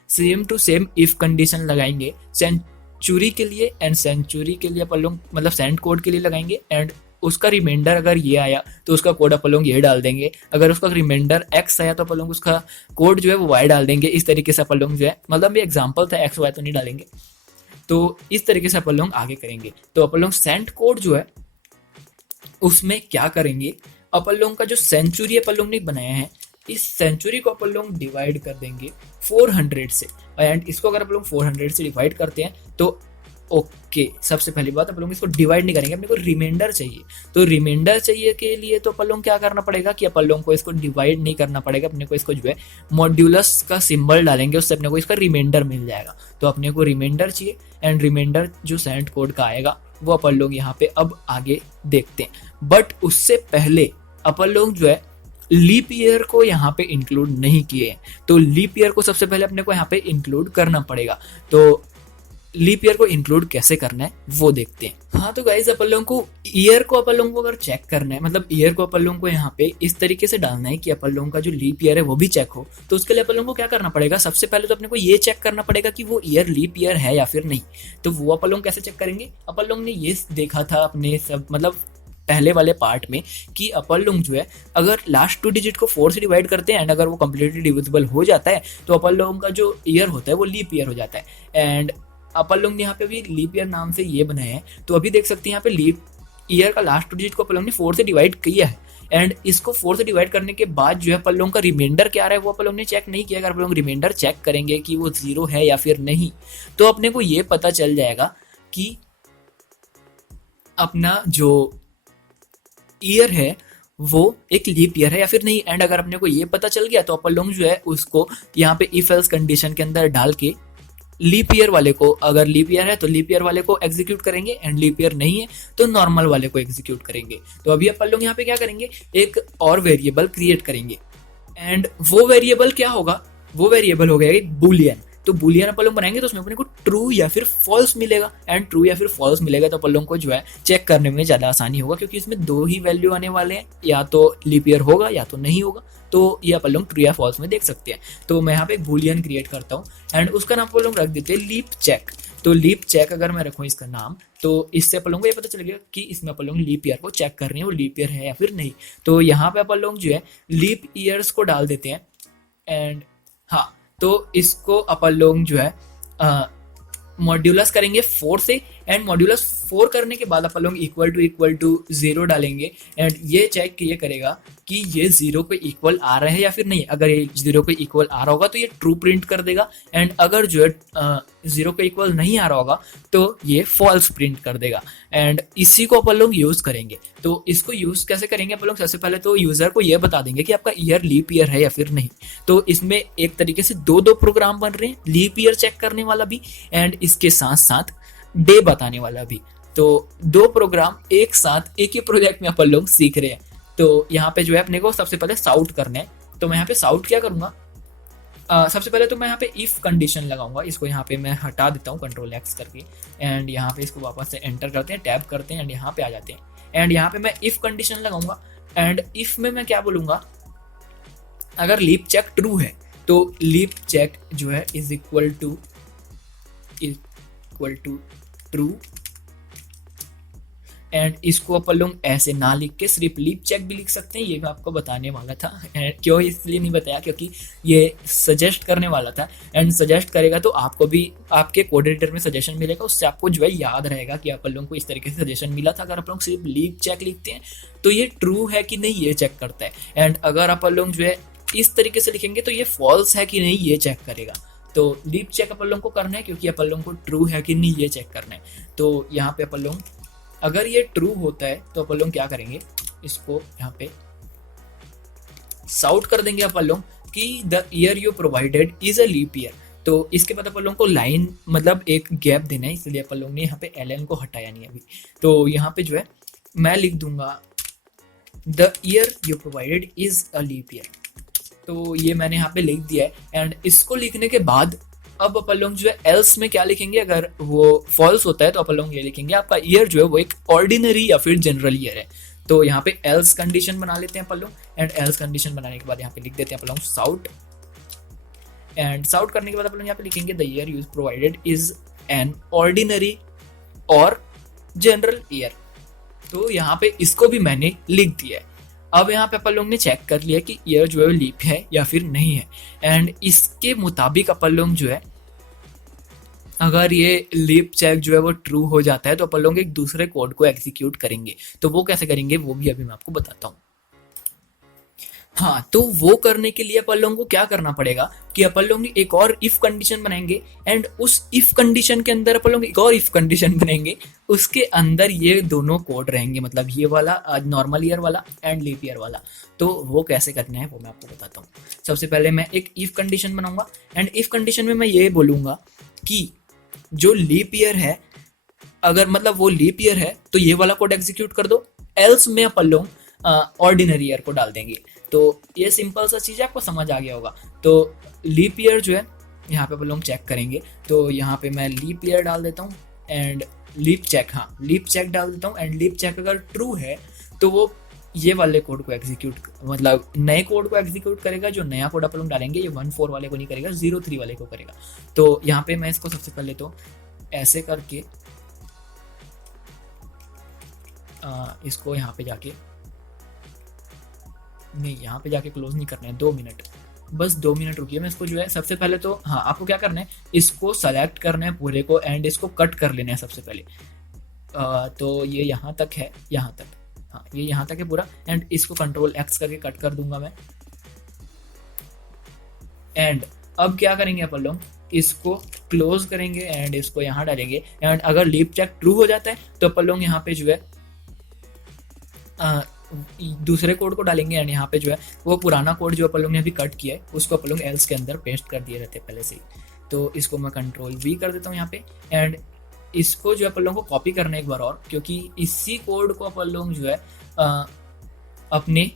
same to same if condition लगाएंगे सेंचुरी के लिए, एंड सेंचुरी के लिए अपन लोग मतलब सेंट कोड के लिए लगाएंगे, एंड उसका रिमाइंडर अगर ये आया तो उसका कोड अपन लोग ये डाल देंगे। अगर उसका रिमाइंडर x आया तो अपन लोग उसका कोड जो है वो y डाल देंगे। इस तरीके से अपन लोग जो है मतलब ये एग्जाम्पल था, x y तो नहीं डालेंगे। तो इस तरीके से अपन लोग आगे करेंगे। तो अपन लोग सेंट कोड जो है उसमें क्या करेंगे, अपन लोग का जो सेंचुरी अपन लोग ने बनाया है इस सेंचुरी को अपन लोग डिवाइड कर देंगे 400 से। एंड इसको अगर अपन लोग 400 से डिवाइड करते हैं तो ओके सबसे पहली बात अपन लोग इसको डिवाइड नहीं करेंगे, अपने को रिमाइंडर चाहिए। तो रिमाइंडर चाहिए के लिए तो अपन लोग क्या करना पड़ेगा कि अपन लोग को इसको डिवाइड नहीं करना पड़ेगा, अपने को इसको जो है मॉड्यूलस का सिंबल डालेंगे, उससे अपने को इसका रिमाइंडर मिल जाएगा। तो अपने को रिमाइंडर चाहिए, एंड रिमाइंडर जो सेंट कोड का आएगा वो अपन लोग यहाँ पे अब आगे देखते हैं। बट उससे पहले अपन लोग जो है लीप ईयर को यहाँ पे इंक्लूड नहीं किए हैं, तो लीप ईयर को सबसे पहले अपने को यहाँ पे इंक्लूड करना पड़ेगा। तो लीप ईयर को इंक्लूड कैसे करना है वो देखते हैं। हाँ तो गाइज अपन लोगों को ईयर को अपन लोगों को अगर चेक करना है, मतलब ईयर को अपन लोगों को यहाँ पे इस तरीके से डालना है कि अपन लोगों का जो लीप ईयर है वो भी चेक हो, तो उसके लिए अपन लोगों को क्या करना पड़ेगा, सबसे पहले तो अपने को ये चेक करना पड़ेगा कि वो ईयर लीप ईयर है या फिर नहीं। तो वो अपन लोग कैसे चेक करेंगे, अपन लोग ने ये देखा था अपने सब मतलब पहले वाले पार्ट में कि अपन लोग जो है अगर लास्ट 2 डिजिट को 4 से डिवाइड करते हैं एंड अगर वो कंप्लीटली डिविजिबल हो जाता है तो अपन लोगों का जो ईयर होता है वो लीप ईयर हो जाता है। एंड अपन लोग ने यहाँ पे भी लीप ईयर नाम से ये बनाया है, तो अभी देख सकते हैं यहाँ पे लीप ईयर का लास्ट 2 डिजिट को अपन लोग ने 4 से डिवाइड किया है एंड इसको 4 से डिवाइड करने के बाद जो है अपन लोगों का रिमाइंडर क्या आ रहा है वो अपन लोग ने चेक नहीं किया। अगर अपन लोग रिमाइंडर चेक करेंगे कि वो 0 है या फिर नहीं, तो अपने को ये पता चल जाएगा कि अपना जो ईयर है वो एक लीप ईयर है या फिर नहीं। एंड अगर अपने को ये पता चल गया तो अपन लोग जो है उसको यहाँ पे इफ एल्स कंडीशन के अंदर डाल के लीप ईयर वाले को, अगर लीप ईयर है तो लीप ईयर वाले को एग्जीक्यूट करेंगे एंड लीप ईयर नहीं है तो नॉर्मल वाले को एग्जीक्यूट करेंगे। तो अभी अपन लोग यहाँ पे क्या करेंगे, एक और वेरिएबल क्रिएट करेंगे एंड वो वेरिएबल क्या होगा, वो वेरिएबल हो गया एक बुलियन। तो बुलियन अपन लोग बनाएंगे तो उसमें अपने को ट्रू या फिर फॉल्स मिलेगा एंड ट्रू या फिर फॉल्स मिलेगा तो अपन लोग को जो है चेक करने में ज़्यादा आसानी होगा, क्योंकि इसमें 2 ही वैल्यू आने वाले हैं, या तो लीप ईयर होगा या तो नहीं होगा। तो ये अपन लोग ट्रू या फॉल्स में देख सकते हैं। तो मैं यहाँ पे एक बुलियन क्रिएट करता हूँ एंड उसका नाम अपन लोग रख देते हैं लीप चेक। तो लीप चेक अगर मैं रखूँ इसका नाम, तो इससे अपन लोगों को ये पता चलेगा कि इसमें अपन लोग लीप ईयर को चेक कर रहे हैं वो लीप ईयर है या फिर नहीं। तो यहाँ पे अपन लोग जो है लीप ईयर्स को डाल देते हैं एंड हाँ तो इसको अपन लोग जो है मॉड्यूलस करेंगे 4 से एंड मॉड्यूलस 4 करने के बाद अपन लोग इक्वल टू 0 डालेंगे एंड ये चेक ये करेगा कि ये 0 पे इक्वल आ रहा है या फिर नहीं। अगर ये 0 पे इक्वल आ रहा होगा तो ये ट्रू प्रिंट कर देगा एंड अगर जो है 0 पे इक्वल नहीं आ रहा होगा तो ये फॉल्स प्रिंट कर देगा एंड इसी को अपन लोग यूज करेंगे। तो इसको यूज कैसे करेंगे अपन लोग, सबसे पहले तो यूजर को ये बता देंगे कि आपका ईयर लीप ईयर है या फिर नहीं। तो इसमें एक तरीके से दो प्रोग्राम बन रहे हैं, लीप ईयर चेक करने वाला भी एंड इसके साथ साथ डे बताने वाला भी। तो 2 प्रोग्राम एक साथ एक ही प्रोजेक्ट में अपन लोग सीख रहे हैं। तो यहाँ पे जो है अपने को सबसे पहले साउट करना है। तो मैं यहाँ पे साउट क्या करूँगा, सबसे पहले तो मैं यहाँ पे इफ कंडीशन लगाऊंगा। इसको यहाँ पे मैं हटा देता हूँ कंट्रोल एक्स करके एंड यहाँ पे इसको वापस से एंटर करते हैं, टैब करते हैं एंड यहाँ पे आ जाते हैं एंड यहाँ पे मैं इफ कंडीशन लगाऊंगा एंड इफ में मैं क्या बोलूँगा, अगर लीप चेक ट्रू है तो लीप चेक जो है is equal to true and इसको अपन लोग ऐसे ना लिख के सिर्फ लीप चेक भी लिख सकते हैं। ये मैं आपको बताने वाला था, क्यों इसलिए नहीं बताया क्योंकि ये सजेस्ट करने वाला था एंड सजेस्ट करेगा तो आपको भी आपके कोड एडिटर में सजेशन मिलेगा, उससे आपको जो है याद रहेगा कि अपन लोगों को इस तरीके से सजेशन मिला था। अगर अपन लोग सिर्फ लीप चेक लिखते हैं तो ये ट्रू है कि नहीं ये चेक करता है एंड अगर अपन लोग जो है इस तरीके से लिखेंगे तो ये फॉल्स है कि नहीं ये चेक करेगा। तो लीप चेक अपन लोगों को करना है क्योंकि अपन लोगों को ट्रू है कि नहीं ये चेक करना है। तो यहाँ पे अपन लोग अगर ये ट्रू होता है तो अपन लोग क्या करेंगे, इसको यहाँ पे साउट कर देंगे अपन लोग कि the year you provided is a leap year. तो इसके बाद अपन लोग को लाइन मतलब एक गैप देना है, इसलिए अपन लोग ने यहाँ पे एल को हटाया नहीं अभी। तो यहाँ पे जो है मैं लिख दूंगा the year you provided is a leap year. तो ये मैंने यहाँ पे लिख दिया है एंड इसको लिखने के बाद अब अपन लोग जो है एल्स में क्या लिखेंगे, अगर वो फॉल्स होता है तो अपन लोग ये लिखेंगे आपका ईयर जो है वो एक ऑर्डिनरी या फिर जनरल ईयर है। तो यहाँ पे एल्स कंडीशन बना लेते हैं अपन लोग एंड एल्स कंडीशन बनाने के बाद यहाँ पे लिख देते हैं अपन लोग साउट एंड साउट करने के बाद अपन लोग यहाँ पे लिखेंगे the year use provided is an ordinary और जनरल ईयर। तो यहाँ पे इसको भी मैंने लिख दिया है। अब यहाँ पे अपन लोग ने चेक कर लिया कि ईयर जो है लीप है या फिर नहीं है एंड इसके मुताबिक अपन लोग जो है अगर ये लीप चेक जो है वो ट्रू हो जाता है तो अपन लोग एक दूसरे कोड को एग्जीक्यूट करेंगे। तो वो कैसे करेंगे वो भी अभी मैं आपको बताता हूँ। हाँ तो वो करने के लिए अपन लोगों को क्या करना पड़ेगा कि अपन लोग एक और इफ कंडीशन बनाएंगे एंड उस इफ कंडीशन के अंदर अपन लोग एक और इफ कंडीशन बनाएंगे, उसके अंदर ये दोनों कोड रहेंगे, मतलब ये वाला नॉर्मल ईयर वाला एंड लीप ईयर वाला। तो वो कैसे करना है वो मैं आपको बताता हूँ। सबसे पहले मैं एक इफ कंडीशन बनाऊंगा एंड इफ कंडीशन में मैं ये बोलूंगा कि जो लीप ईयर है, अगर मतलब वो लीप ईयर है तो ये वाला कोड एग्जीक्यूट कर दो, एल्स में अपन लोग ऑर्डिनरी ईयर को डाल देंगे। तो ये सिंपल सा चीज़ है, आपको समझ आ गया होगा। तो लीप ईयर जो है यहाँ पे अपन लोग चेक करेंगे। तो यहाँ पे मैं लीप ईयर डाल देता हूँ एंड लीप चेक, हाँ लीप चेक डाल देता हूँ। एंड लीप चेक अगर ट्रू है तो वो ये वाले कोड को एग्जीक्यूट, मतलब नए कोड को एग्जीक्यूट करेगा। जो नया कोड अपन लोग डालेंगे ये 1 4 वाले को नहीं करेगा, 0 3 वाले को करेगा। तो यहाँ पे मैं इसको सबसे पहले तो ऐसे करके इसको यहाँ पे जाके, नहीं यहाँ पे जाके क्लोज नहीं करना है, 2 मिनट, बस 2 मिनट रुकिए। मैं इसको जो है सबसे पहले तो, हाँ आपको क्या करना है, इसको सेलेक्ट करना है पूरे को एंड इसको कट कर लेना है सबसे पहले। तो ये यहाँ तक है, यहाँ तक, हाँ ये यहाँ तक है पूरा। एंड इसको कंट्रोल X करके कट कर दूंगा मैं। एंड अब क्या करेंगे अपन लोग, इसको क्लोज करेंगे एंड इसको यहाँ डालेंगे। एंड अगर लीप चेक ट्रू हो जाता है तो अपन लोग यहाँ पे जो है दूसरे कोड को डालेंगे। एंड यहाँ पे जो है वो पुराना कोड जो अपन लोग ने अभी कट किया है उसको अपन लोग एल्स के अंदर पेस्ट कर दिए रहते पहले से ही। तो इसको मैं कंट्रोल V कर देता हूँ यहाँ पे। एंड इसको जो है अपन लोगों को कॉपी करना है एक बार और, क्योंकि इसी कोड को अपन लोग जो है अपने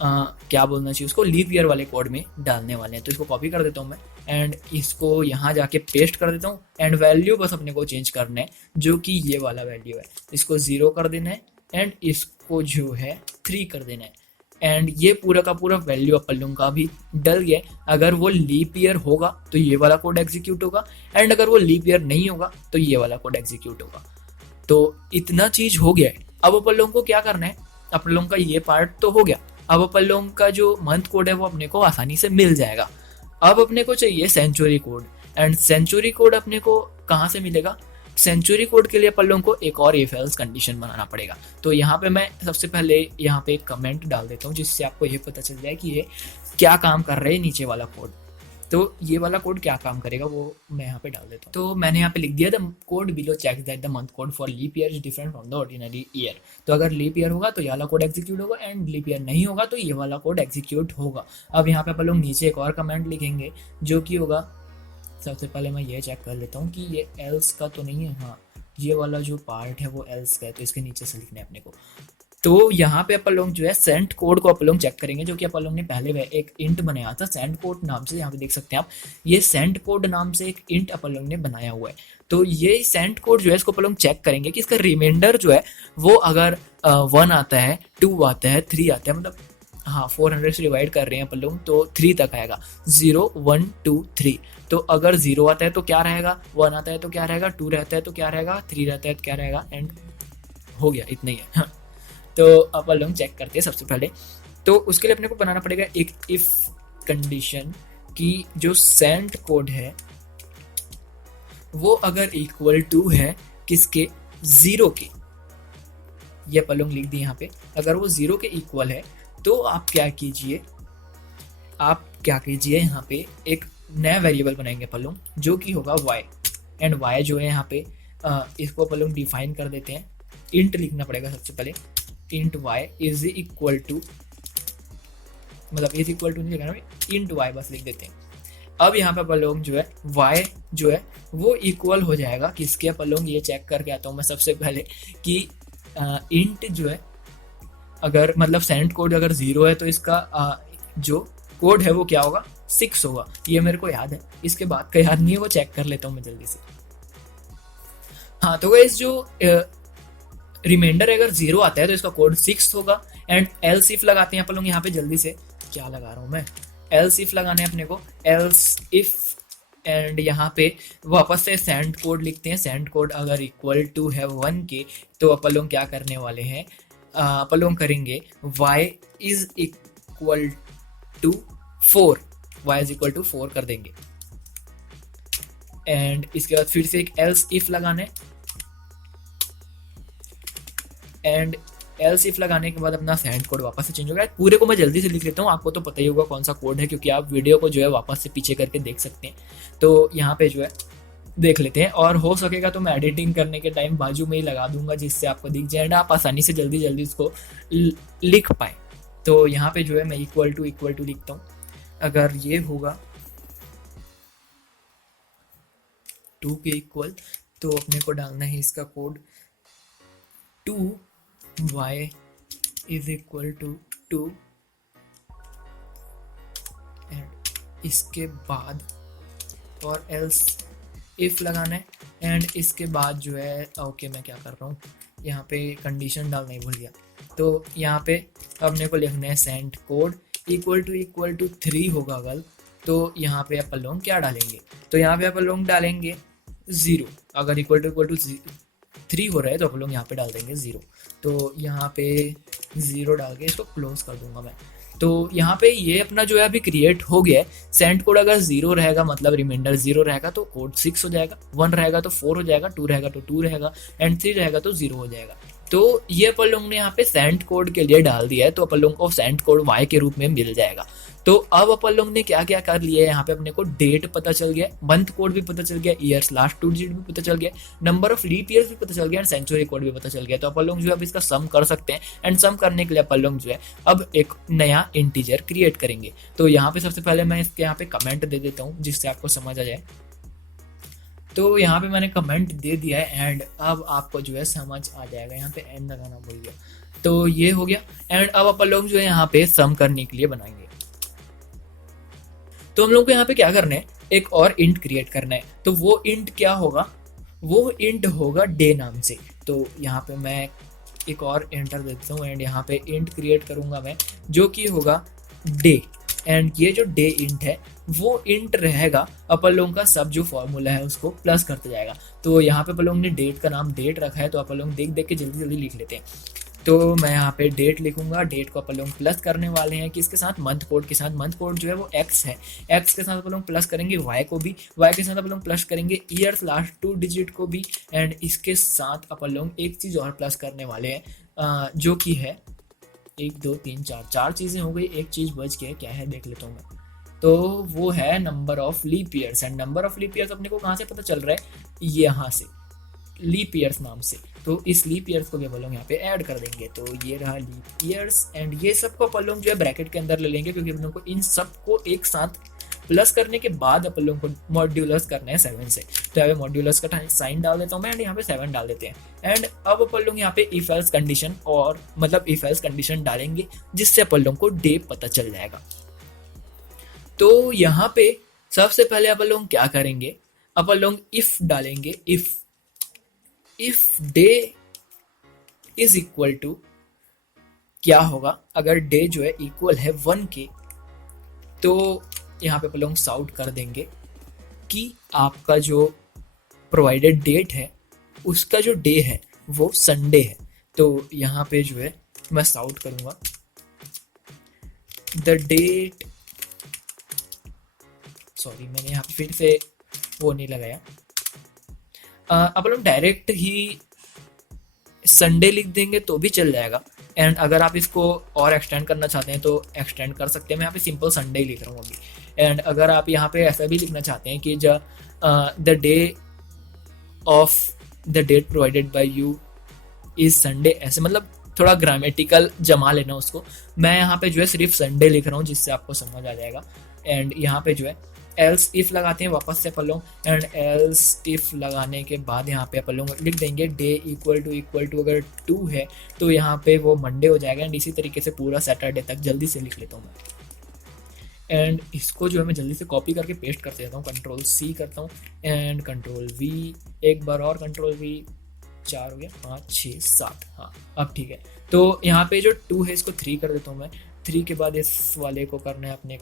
क्या बोलना चाहिए उसको, लीप ईयर वाले कोड में डालने वाले हैं। तो इसको कॉपी कर देता हूँ मैं एंड इसको यहाँ जाके पेस्ट कर देता हूँ। एंड वैल्यू बस अपने को चेंज करना है, जो कि ये वाला वैल्यू है, इसको 0 कर देना है एंड इसको जो है 3 कर देना है। एंड ये पूरा का पूरा वैल्यू अपन लोगों का भी डल गया। अगर वो लीप ईयर होगा तो ये वाला कोड एग्जीक्यूट होगा, एंड अगर वो लीप ईयर नहीं होगा तो ये वाला कोड एग्जीक्यूट होगा। तो इतना चीज हो गया है। अब अपन लोगों को क्या करना है, अपन लोगों का ये पार्ट तो हो गया। अब अपन लोगों का जो मंथ कोड है वो अपने को आसानी से मिल जाएगा। अब अपने को चाहिए century code. And century code अपने को कहाँ से मिलेगा, सेंचुरी कोड के लिए अपन लोगों को एक और इफ एल्स कंडीशन बनाना पड़ेगा। तो यहाँ पे मैं सबसे पहले यहाँ पे एक कमेंट डाल देता हूँ, जिससे आपको ये पता चल जाए कि ये क्या काम कर रहे हैं नीचे वाला कोड। तो ये वाला कोड क्या काम करेगा वो मैं यहाँ पे डाल देता हूँ। तो मैंने यहाँ पे लिख दिया, the code below checks that the month code for leap year is different from the ordinary year. तो अगर लीप ईयर होगा तो ये वाला कोड एग्जीक्यूट होगा, एंड लीप ईयर नहीं होगा तो ये वाला कोड एग्जीक्यूट होगा। अब यहाँ पे अपन लोग नीचे एक और कमेंट लिखेंगे, जो कि होगा, सबसे पहले मैं ये चेक कर लेता हूँ कि ये एल्स का तो नहीं है। हाँ ये वाला जो पार्ट है वो एल्स का है, तो इसके नीचे से लिखना है अपने को। तो यहाँ पे अपन लोग जो है सेंट कोड को अपन लोग चेक करेंगे, जो कि अपन लोग ने पहले एक इंट बनाया था सेंट कोड नाम से। यहाँ पे देख सकते हैं आप, ये सेंट कोड नाम से एक इंट अपन लोग ने बनाया हुआ है। तो ये सेंट कोड जो है इसको अपन लोग चेक करेंगे कि इसका रिमाइंडर जो है वो अगर 1 आता है, 2 आता है, 3 आता है, मतलब हाँ 400 से डिवाइड कर रहे हैं अपन लोग तो 3 तक आएगा, 0 1 2 3। तो अगर 0 आता है तो क्या रहेगा, 1 आता है तो क्या रहेगा, 2 रहता है तो क्या रहेगा, 3 रहता है तो क्या रहेगा, एंड हो गया, इतना ही है। तो अपन लोग चेक करते हैं सबसे पहले। तो उसके लिए अपने को बनाना पड़ेगा एक इफ कंडीशन कि जो सेंट कोड है वो अगर इक्वल टू है किसके, 0 के। ये अपन लोग लिख दिए यहाँ पे, अगर वो 0 के इक्वल है तो आप क्या कीजिए, यहाँ पे एक नया वेरिएबल बनाएंगे अपन लोग, जो कि होगा y। एंड y जो है यहाँ पे इसको अपन लोग डिफाइन कर देते हैं। इंट लिखना पड़ेगा सबसे पहले, int y is equal to, मतलब इज इक्वल टू नहीं लिखना, इंट y बस लिख देते हैं। अब यहाँ पे अपन लोग जो है y जो है वो इक्वल हो जाएगा किसके, अपन लोग ये चेक करके आता हूँ मैं सबसे पहले कि इंट जो है, अगर मतलब सेंट कोड अगर 0 है तो इसका जो कोड है वो क्या होगा, 6 होगा। ये मेरे को याद है, इसके बाद का याद नहीं है, वो चेक कर लेता हूँ मैं जल्दी से। हाँ तो गाइस जो रिमाइंडर अगर 0 आता है तो इसका कोड 6 होगा। एंड एल्स इफ लगाते हैं अपन लोग यहाँ पे, जल्दी से क्या लगा रहा हूँ मैं, एल्स इफ लगाने अपने को, एल्स इफ। एंड यहाँ पे वापस से सेंट कोड लिखते हैं। सेंट कोड अगर इक्वल टू है 1 के तो अपन लोग क्या करने वाले हैं, अपन लोग करेंगे y is equal to 4, y is equal to 4 कर देंगे। एंड इसके बाद फिर से एक एल्स इफ लगाना है। एंड एल्स इफ लगाने के बाद अपना सेंट कोड वापस से चेंज होगा। पूरे को मैं जल्दी से लिख लेता हूँ, आपको तो पता ही होगा कौन सा कोड है, क्योंकि आप वीडियो को जो है वापस से पीछे करके देख सकते हैं। तो यहाँ पे जो है देख लेते हैं, और हो सकेगा तो मैं एडिटिंग करने के टाइम बाजू में ही लगा दूंगा, जिससे आपको दिख जाए, आप आसानी से जल्दी जल्दी इसको लिख पाए। तो यहाँ पे जो है मैं इक्वल टू लिखता हूँ। अगर ये होगा 2 के इक्वल तो अपने को डालना है इसका code 2y is equal to 2 and इसके बाद और एल्स इफ लगाना है एंड इसके बाद जो है ओके मैं क्या कर रहा हूँ यहाँ पे कंडीशन डालना ही भूल गया। तो यहाँ पे अपने को लिखना है सेंड कोड इक्वल टू 3 होगा अगर, तो यहाँ पे अपन लोग क्या डालेंगे, तो यहाँ पे अपन लोग डालेंगे 0। अगर इक्वल टू 3 हो रहा है तो अपन लोग यहाँ पे डाल देंगे 0। तो यहाँ पे 0 डाल के इसको क्लोज कर दूंगा मैं। तो यहाँ पे ये अपना जो है अभी क्रिएट हो गया है। सेंड कोड अगर 0 रहेगा मतलब रिमाइंडर 0 रहेगा तो कोड 6 हो जाएगा, 1 रहेगा तो 4 हो जाएगा, 2 रहेगा तो 2 रहेगा एंड 3 रहेगा तो 0 हो जाएगा। तो ये अपन लोग ने यहाँ पे सेंड कोड के लिए डाल दिया है, तो अपन लोग को सेंड कोड वाई के रूप में मिल जाएगा। तो अब अपन लोग ने क्या क्या कर लिया है, यहाँ पे अपने को डेट पता चल गया, मंथ कोड भी पता चल गया, ईयर्स लास्ट 2 डिजिट भी पता चल गया, नंबर ऑफ लीप ईयर्स भी पता चल गया एंड सेंचुरी कोड भी पता चल गया। तो अपन लोग जो है अब इसका सम कर सकते हैं एंड सम करने के लिए अपन लोग जो है अब एक नया इंटीजर क्रिएट करेंगे। तो यहाँ पे सबसे पहले मैं इसके यहाँ पे कमेंट दे देता हूँ जिससे आपको समझ आ जाए। तो यहाँ पे मैंने कमेंट दे दिया है एंड अब आपको जो है समझ आ जाएगा। यहाँ पे एंड लगाना भूल गया, तो ये हो गया एंड अब अपन लोग जो है यहाँ पे सम करने के लिए बनाएंगे। तो हम लोग को यहाँ पे क्या करना है, एक और इंट क्रिएट करना है। तो वो इंट क्या होगा, वो इंट होगा डे नाम से। तो यहाँ पे मैं एक और एंटर देता हूँ एंड यहाँ पे इंट क्रिएट करूंगा मैं जो कि होगा डे एंड ये जो डे इंट है वो इंट रहेगा अपन लोगों का सब जो फॉर्मूला है उसको प्लस करते जाएगा। तो यहाँ पे अपन लोगों ने डेट का नाम डेट रखा है, तो अपन लोग देख देख के जल्दी जल्दी लिख लेते हैं। तो मैं यहाँ पे डेट लिखूंगा, डेट को अपन लोग प्लस करने वाले हैं किसके साथ, मंथ कोड के साथ। मंथ कोड जो है वो एक्स है, एक्स के साथ अपन लोग प्लस करेंगे वाई को भी, वाई के साथ अपन लोग प्लस करेंगे ईयर्स लास्ट 2 डिजिट को भी एंड इसके साथ अपन लोग एक चीज़ और प्लस करने वाले हैं जो कि है 1 2 3 4 चीज़ें हो गई, एक चीज़ बच गई, क्या है देख लेता हूँ मैं। तो वो है number of leap years and number of leap years अपने को कहाँ से पता चल रहा है, यहाँ से लीप ईयर्स नाम से। तो इस लीप ईयर्स को भी अपन लोग यहाँ पे ऐड कर देंगे। तो ये रहा लीप ईयर्स एंड ये सबको अपन लोग जो है ब्रैकेट के अंदर ले लेंगे क्योंकि अपन लोग को इन सबको एक साथ प्लस करने के बाद अपन लोग को मॉड्यूलस करना है 7 से। तो यहाँ पे मॉड्यूलस का साइन डाल देता हूँ मैं एंड यहाँ पे 7 डाल देते हैं एंड अब अपन लोग यहाँ पे इफ एल्स कंडीशन और मतलब इफ एल्स कंडीशन डालेंगे जिससे अपन लोग को डे पता चल जाएगा। तो यहाँ पे सबसे पहले अपन लोग क्या करेंगे, अपन लोग इफ डालेंगे, if day is equal to क्या होगा, अगर डे जो है इक्वल है 1 के तो यहाँ पे अपन लोग साउट कर देंगे कि आपका जो प्रोवाइडेड डेट है उसका जो डे है वो संडे है। तो यहाँ पे जो है मैं साउट करूंगा द डेट, सॉरी मैंने यहाँ पे फिर से वो नहीं लगाया, अपन लोग डायरेक्ट ही संडे लिख देंगे तो भी चल जाएगा एंड अगर आप इसको और एक्सटेंड करना चाहते हैं तो एक्सटेंड कर सकते हैं। मैं यहाँ पे सिंपल संडे ही लिख रहा हूँ अभी एंड अगर आप यहाँ पे ऐसा भी लिखना चाहते हैं कि the day of the date provided by you is Sunday, ऐसे मतलब थोड़ा ग्रामेटिकल जमा लेना उसको। मैं यहाँ पे जो है सिर्फ संडे लिख रहा हूँ जिससे आपको समझ आ जाएगा एंड यहाँ पे जो है एल्स इफ लगाते हैं वापस से अपन लोग एंड एल्स इफ लगाने के बाद यहाँ पे अपन लोग लिख देंगे डे इक्वल टू अगर 2 है तो यहाँ पे वो मंडे हो जाएगा एंड इसी तरीके से पूरा सैटरडे तक जल्दी से लिख लेता हूँ मैं एंड इसको जो है मैं जल्दी से कॉपी करके पेस्ट कर देता हूँ, कंट्रोल C करता हूँ एंड कंट्रोल V, एक बार और कंट्रोल V, 4 हो गया, 5 6 7, हाँ अब ठीक है। तो यहाँ पे जो 2 है इसको 3 कर देता हूँ मैं, 3 के बाद इस वाले को करना है अपने।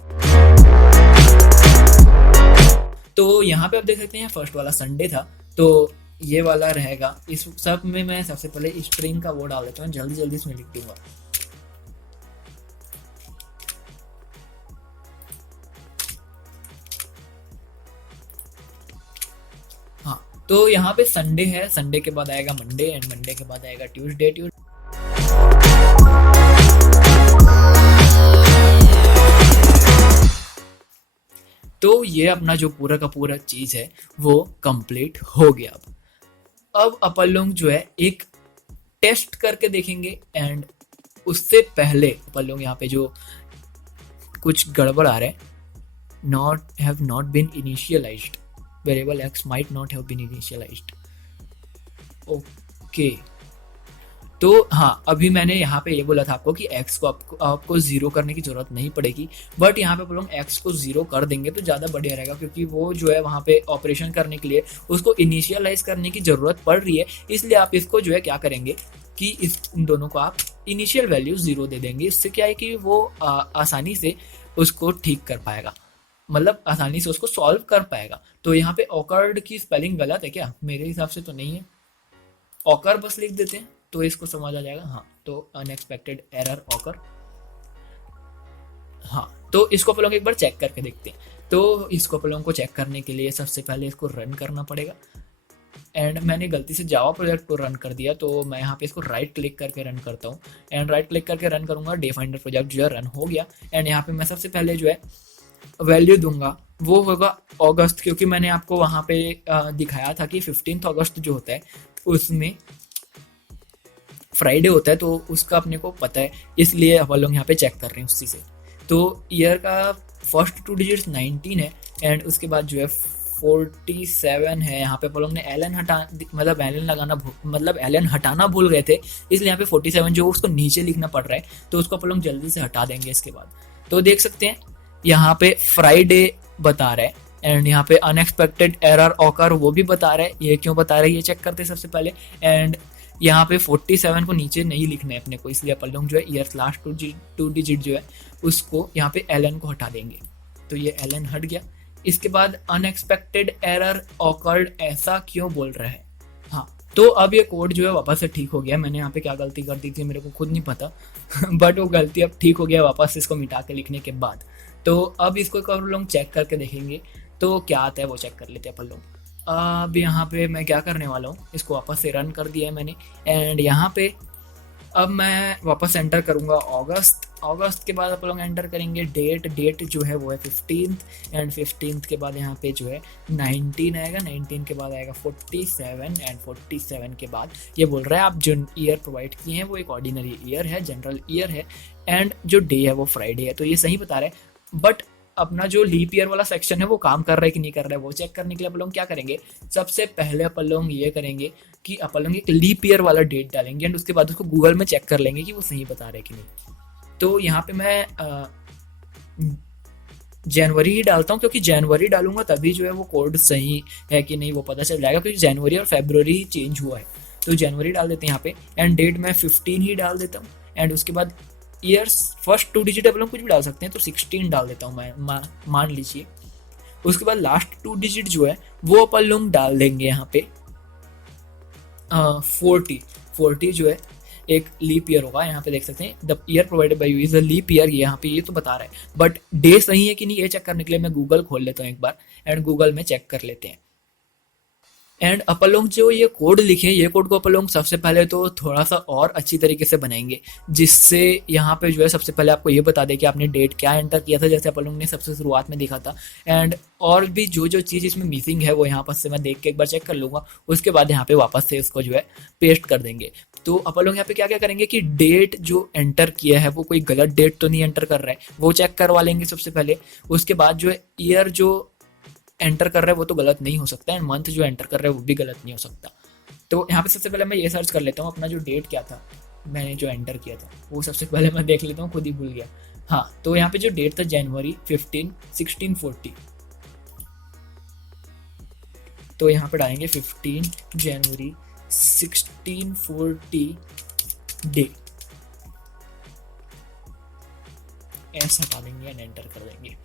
तो यहाँ पे आप देख सकते हैं फर्स्ट वाला संडे था तो ये वाला रहेगा। इस सब में मैं सबसे पहले स्ट्रिंग का वो डाल देता हूँ, जल्दी जल्दी इसमें लिख दूंगा। हाँ तो यहाँ पे संडे है, संडे के बाद आएगा मंडे एंड मंडे के बाद आएगा ट्यूसडे। तो ये अपना जो पूरा का पूरा चीज है वो कंप्लीट हो गया। अब अपन लोग जो है एक टेस्ट करके देखेंगे एंड उससे पहले अपन लोग यहाँ पे जो कुछ गड़बड़ आ रहा है, have not been initialised, variable x might not have been initialised. Okay तो हाँ, अभी मैंने यहाँ पे ये बोला था आपको कि x को आपको जीरो करने की जरूरत नहीं पड़ेगी, बट यहाँ पे अपन लोग x को जीरो कर देंगे तो ज़्यादा बढ़िया रहेगा, क्योंकि वो जो है वहाँ पे ऑपरेशन करने के लिए उसको इनिशियलाइज करने की ज़रूरत पड़ रही है। इसलिए आप इसको जो है क्या करेंगे कि इन दोनों को आप इनिशियल वैल्यू जीरो दे देंगे। इससे क्या है कि वो आसानी से उसको ठीक कर पाएगा, मतलब आसानी से उसको सॉल्व कर पाएगा। तो यहाँ पे ऑकर्ड की स्पेलिंग गलत है क्या? मेरे हिसाब से तो नहीं है, ऑकर बस लिख देते हैं तो इसको समझ आ जाएगा। हाँ, तो अनएक्सपेक्टेड एरर ऑकर। हाँ, तो इसको अपन लोग एक बार चेक करके देखते हैं। तो इसको अपन लोगों को चेक करने के लिए सबसे पहले इसको रन करना पड़ेगा। एंड मैंने गलती से जावा प्रोजेक्ट को रन कर दिया, तो मैं यहाँ पे इसको राइट क्लिक करके रन करता हूँ। एंड राइट क्लिक करके रन करूँगा, डे फाइंडर प्रोजेक्ट जो है रन हो गया। एंड यहाँ पे मैं सबसे पहले जो है वैल्यू दूंगा वो होगा अगस्त, क्योंकि मैंने आपको वहाँ पे दिखाया था कि 15 अगस्त जो होता है उसमें फ्राइडे होता है, तो उसका अपने को पता है, इसलिए हम लोग यहाँ पे चेक कर रहे हैं उसी से। तो ईयर का फर्स्ट 2 डिजिट्स 19 है, एंड उसके बाद जो है 47 है। यहाँ पे हम लोग ने एलन मतलब एलन हटाना भूल गए थे, इसलिए यहाँ पे 47 जो उसको नीचे लिखना पड़ रहा है, तो उसको हम लोग जल्दी से हटा देंगे इसके बाद। तो देख सकते हैं यहाँ पे फ्राइडे बता रहा है, एंड यहाँ पे अनएक्सपेक्टेड एरर ऑकर वो भी बता रहा है। ये क्यों बता रहा है ये चेक करते हैं सबसे पहले। एंड यहाँ पे 47 को नीचे नहीं लिखना है अपने को, इसलिए अपन लोग जो है ईयर लास्ट 2 डिजिट जो है उसको यहाँ पे एलन को हटा देंगे। तो ये एलन हट गया। इसके बाद अनएक्सपेक्टेड एरर ऑकर्ड ऐसा क्यों बोल रहा है। हाँ, तो अब ये कोड जो है वापस से ठीक हो गया। मैंने यहाँ पे क्या गलती कर दी थी मेरे को खुद नहीं पता बट वो गलती अब ठीक हो गया वापस इसको मिटा के लिखने के बाद। तो अब इसको एक और लोग चेक करके देखेंगे तो क्या आता है वो चेक कर लेते हैं अपन लोग। अब यहाँ पे मैं क्या करने वाला हूँ, इसको वापस से रन कर दिया है मैंने। एंड यहाँ पे अब मैं वापस एंटर करूँगा अगस्त के बाद अपन लोग एंटर करेंगे डेट जो है वो है 15th, एंड 15th के बाद यहाँ पे जो है 19 आएगा, 19 के बाद आएगा 47, एंड 47 के बाद ये बोल रहा है आप जो ईयर प्रोवाइड किए हैं वो एक ऑर्डिनरी ईयर है, जनरल ईयर है, एंड जो डे है वो फ्राइडे है। तो ये सही बता रहा है, बट अपना जो लीप ईयर वाला सेक्शन है वो काम कर रहा है कि नहीं कर रहा है वो चेक करने के लिए अपन लोग क्या करेंगे, सबसे पहले अपन लोग ये करेंगे कि अपन लोग एक लीप ईयर वाला डेट डालेंगे, एंड उसके बाद उसको गूगल में चेक कर लेंगे कि वो सही बता रहे कि नहीं। तो यहाँ पे मैं जनवरी ही डालता हूँ, क्योंकि जनवरी डालूंगा तभी जो है वो कोड सही है कि नहीं वो पता चल जाएगा, क्योंकि जनवरी और फरवरी चेंज हुआ है। तो जनवरी डाल देते हैं यहाँ पे, एंड डेट मैं 15 ही डाल देता हूँ। एंड उसके बाद ईयर्स फर्स्ट 2 डिजिट अपन लोग कुछ भी डाल सकते हैं, तो 16 डाल देता हूँ मैं, मान लीजिए। उसके बाद लास्ट 2 डिजिट जो है वो अपन लोग डाल देंगे यहाँ पे 40 जो है एक लीप ईयर होगा। यहाँ पे देख सकते हैं the year provided by you is a leap year, यहाँ पे ये तो बता रहा है, बट डे सही है कि नहीं ये चेक करने के लिए मैं गूगल खोल लेता हूँ एक बार, एंड गूगल में चेक कर लेते हैं। एंड अपन लोग जो ये कोड लिखे ये कोड को अपन लोग सबसे पहले तो थोड़ा सा और अच्छी तरीके से बनाएंगे, जिससे यहाँ पे जो है सबसे पहले आपको ये बता दें कि आपने डेट क्या एंटर किया था, जैसे अपन लोग ने सबसे शुरुआत में देखा था। एंड और भी जो जो चीज़ इसमें मिसिंग है वो यहाँ पर से मैं देख के एक बार चेक कर लूँगा, उसके बाद यहाँ पे वापस से इसको जो है पेस्ट कर देंगे। तो अपन लोग यहाँ पे क्या क्या करेंगे कि डेट जो एंटर किया है वो कोई गलत डेट तो नहीं एंटर कर रहा है वो चेक करवा लेंगे सबसे पहले। उसके बाद जो है ईयर जो एंटर कर रहा है वो तो गलत नहीं हो सकता, एंड मंथ जो एंटर कर रहा है वो भी गलत नहीं हो सकता। तो यहाँ पे सबसे पहले मैं ये सर्च कर लेता हूँ अपना जो डेट क्या था मैंने जो एंटर किया था वो सबसे पहले मैं देख लेता हूँ, खुद ही भूल गया। हाँ, तो यहाँ पे जो डेट था जनवरी 15 1640, तो यहाँ पे डालेंगे 15 जनवरी 1640 डे, ऐसा डालेंगे एंड एंटर कर देंगे।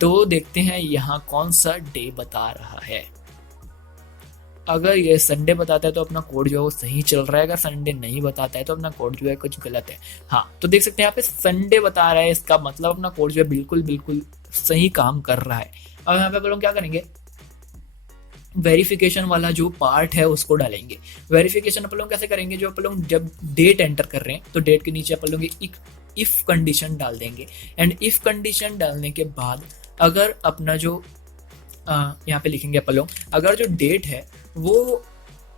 तो देखते हैं यहाँ कौन सा डे बता रहा है। अगर ये संडे बताता है तो अपना कोड जो है वो सही चल रहा है, अगर संडे नहीं बताता है तो अपना कोड जो है कुछ गलत है। हाँ, तो देख सकते हैं यहाँ पे संडे बता रहा है, इसका मतलब अपना कोड जो है बिल्कुल सही काम कर रहा है। अब यहाँ पे अपन लोग क्या करेंगे, वेरिफिकेशन वाला जो पार्ट है उसको डालेंगे। वेरिफिकेशन अपन लोग कैसे करेंगे, जो अपन लोग जब डेट एंटर कर रहे हैं तो डेट के नीचे अपन लोग एक इफ कंडीशन डाल देंगे, एंड इफ कंडीशन डालने के बाद अगर अपना जो यहाँ पे लिखेंगे अपन लोग, अगर जो डेट है वो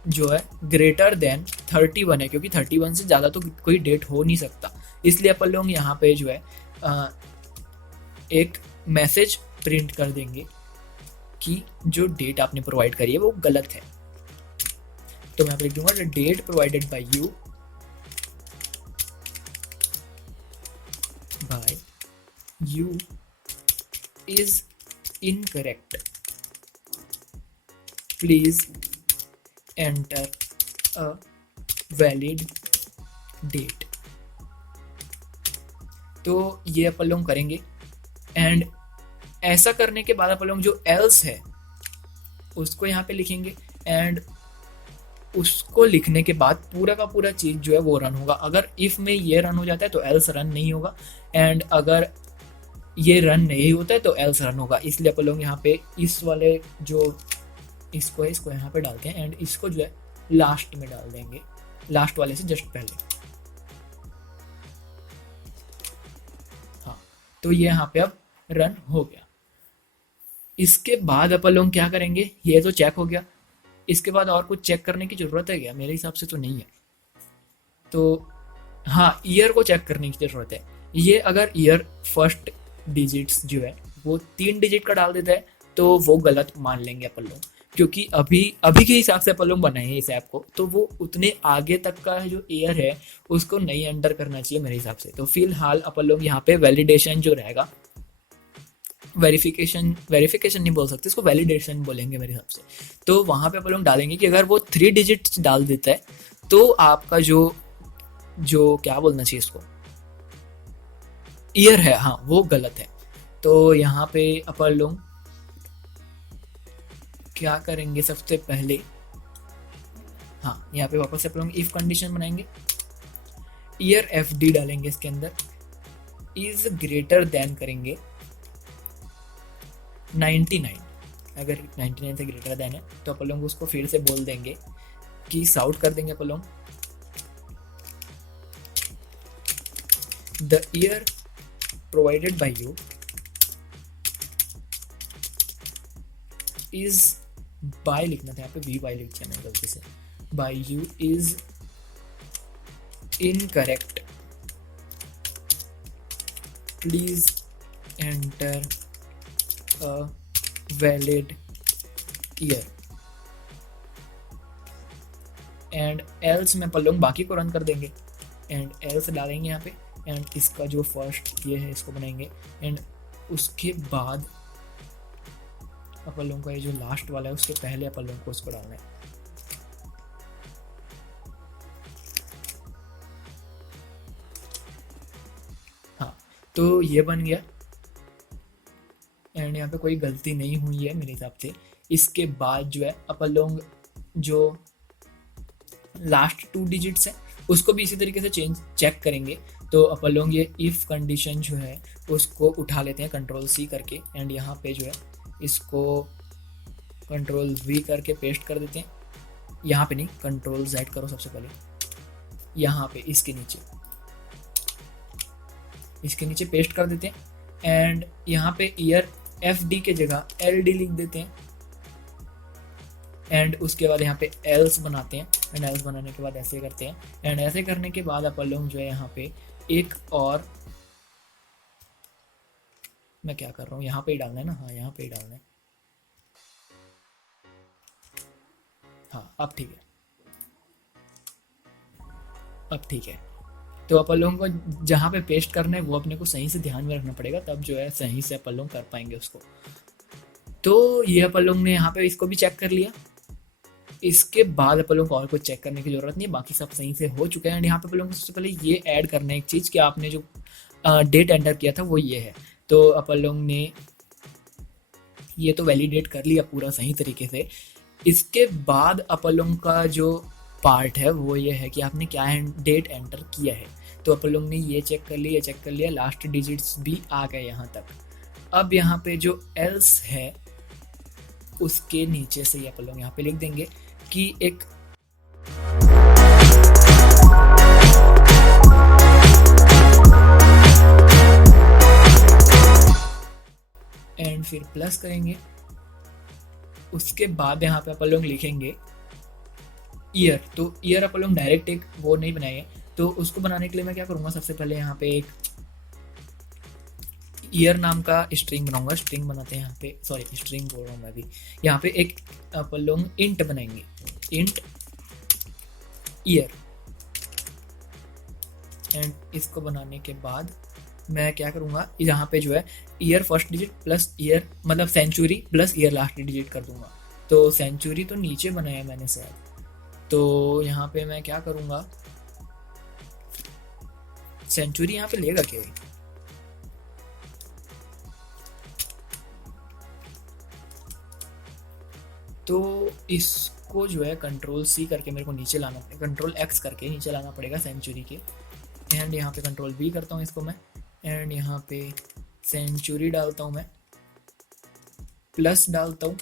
जो है ग्रेटर देन 31 है, क्योंकि 31 से ज़्यादा तो कोई डेट हो नहीं सकता, इसलिए अपन लोग यहाँ पे जो है एक मैसेज प्रिंट कर देंगे कि जो डेट आपने प्रोवाइड करी है वो गलत है। तो मैं लिख दूंगा date provided by you you is incorrect, please enter a valid date. तो ये अपन लोग करेंगे एंड ऐसा करने के बाद अपन लोग जो एल्स है उसको यहाँ पे लिखेंगे एंड उसको लिखने के बाद पूरा का पूरा चीज जो है वो रन होगा। अगर इफ में ये रन हो जाता है तो एल्स रन नहीं होगा एंड अगर ये रन नहीं होता है तो एल्स रन होगा। इसलिए अपन लोग यहाँ पे इस वाले जो इसको यहाँ पे डालते हैं एंड इसको जो है लास्ट में डाल देंगे, लास्ट वाले से जस्ट पहले। हाँ, तो ये यहाँ पे अब रन हो गया। इसके बाद अपन लोग क्या करेंगे, ये तो चेक हो गया। इसके बाद और कुछ चेक करने की जरूरत है क्या? मेरे हिसाब से तो नहीं है। तो हाँ, ईयर को चेक करने की जरूरत है। ये अगर ईयर फर्स्ट डिजिट्स जो है वो 3 डिजिट का डाल देता है तो वो गलत मान लेंगे अपन लोग, क्योंकि अभी अभी के हिसाब से अपन लोग बनाए हैं इस ऐप को, तो वो उतने आगे तक का जो ईयर है उसको नहीं एंटर करना चाहिए मेरे हिसाब से। तो फिलहाल अपन लोग यहाँ पे वैलिडेशन जो रहेगा, वेरिफिकेशन नहीं बोल सकते इसको, वैलिडेशन बोलेंगे मेरे हिसाब से। तो वहाँ पे अपन लोग डालेंगे कि अगर वो 3 डिजिट डाल देता है तो आपका जो जो क्या बोलना चाहिए इसको, ईयर है, हाँ वो गलत है। तो यहाँ पे अपन लोग क्या करेंगे, सबसे पहले हाँ यहाँ पे वापस से अपन लोग इफ कंडीशन बनाएंगे, ईयर एफ डी डालेंगे, इसके अंदर इज ग्रेटर देन करेंगे 99। अगर 99 से ग्रेटर देन है तो अपन लोग उसको फिर से बोल देंगे कि आउट कर देंगे अपन लोग the year provided by you is by, लिखना था यहाँ पे वी बाय लिख दिया मैंने गलती से, by you is incorrect, please enter a valid year. And else में अपन लोग बाकी को रन कर देंगे एंड एल्स डालेंगे यहाँ पे एंड इसका जो फर्स्ट ये है इसको बनाएंगे एंड उसके बाद अपन लोगों का ये जो लास्ट वाला है उसके पहले अपन लोगों को उसको डालना है। हाँ, तो ये बन गया एंड यहाँ पे कोई गलती नहीं हुई है मेरे हिसाब से। इसके बाद जो है अपन लोग जो लास्ट 2 डिजिट्स हैं उसको भी इसी तरीके से चेक करेंगे। तो अपन लोग ये इफ कंडीशन जो है उसको उठा लेते हैं कंट्रोल सी करके एंड यहाँ पे जो है इसको कंट्रोल वी करके पेस्ट कर देते हैं। यहाँ पे नहीं, कंट्रोल जेड करो सबसे पहले, यहाँ पे इसके नीचे पेस्ट कर देते हैं एंड यहाँ पे ईयर एफ डी के जगह एल डी लिख देते हैं एंड उसके बाद यहाँ पे एल्स बनाते हैं एंड एल्स बनाने के बाद ऐसे करते हैं एंड ऐसे करने के बाद अपन लोग जो है यहाँ पे एक और, मैं क्या कर रहा हूँ, यहाँ पे ही डालना है ना, हाँ यहाँ पे ही डालना है। हाँ अब ठीक है, अब ठीक है। तो अपन लोगों को जहाँ पे पेस्ट करना है वो अपने को सही से ध्यान में रखना पड़ेगा, तब जो है सही से अपन लोग कर पाएंगे उसको। तो ये अपन लोग ने यहाँ पे इसको भी चेक कर लिया। इसके बाद अपन लोग को और कुछ चेक करने की जरूरत नहीं, बाकी सब सही से हो चुका है। एंड यहाँ पे अपन लोग को सबसे पहले ये ऐड करना है एक चीज़ कि आपने जो डेट एंटर किया था वो ये है। तो अपन लोग ने ये तो वैलिडेट कर लिया पूरा सही तरीके से। इसके बाद अपन लोग का जो पार्ट है वो ये है कि आपने क्या डेट एंटर किया है। तो अपन लोग ने ये चेक कर लिया, लास्ट डिजिट्स भी आ गए यहाँ तक। अब यहाँ पे जो एल्स है उसके नीचे से ये अपन लोग यहाँ पे लिख देंगे कि एक एंड फिर प्लस करेंगे। उसके बाद यहाँ पे अपन लोग लिखेंगे ईयर। तो ईयर अपन लोग डायरेक्ट एक वो नहीं बनाएंगे, तो उसको बनाने के लिए मैं क्या करूँगा, सबसे पहले यहाँ पे एक ईयर नाम का स्ट्रिंग बनाऊंगा। स्ट्रिंग बनाते हैं यहाँ पे, सॉरी स्ट्रिंग बोल रहा हूँ मैं भी। यहाँ पे एक अपन लोग इंट बनाएंगे, इंट ईयर। एंड इसको बनाने के बाद मैं क्या करूँगा, यहाँ पे जो है year first digit plus year, मतलब century plus year last digit कर दूंगा। तो सेंचुरी तो नीचे बनाया मैंने शायद, तो यहाँ पे मैं क्या करूँगा, सेंचुरी यहाँ पे लेगा क्या, तो इसको जो है कंट्रोल सी करके मेरे को नीचे लाना पड़ेगा, कंट्रोल एक्स करके नीचे लाना पड़ेगा सेंचुरी के। एंड यहाँ पे कंट्रोल बी करता हूँ इसको मैं, एंड यहाँ पे सेंचुरी डालता हूँ मैं, प्लस डालता हूँ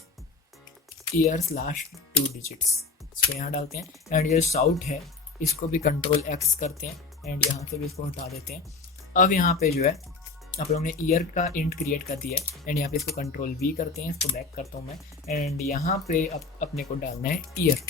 ईयर्स लास्ट 2 डिजिट्स, इसको यहाँ डालते हैं। एंड ये साउथ है, इसको भी कंट्रोल एक्स करते हैं, एंड यहाँ से भी इसको हटा देते हैं। अब यहाँ पे जो है आप लोगों ने ईयर का इंट क्रिएट कर दिया है, एंड यहाँ पे इसको कंट्रोल वी करते हैं, इसको बैक करता हूँ मैं, एंड यहाँ पे अपने को डालना है ईयर,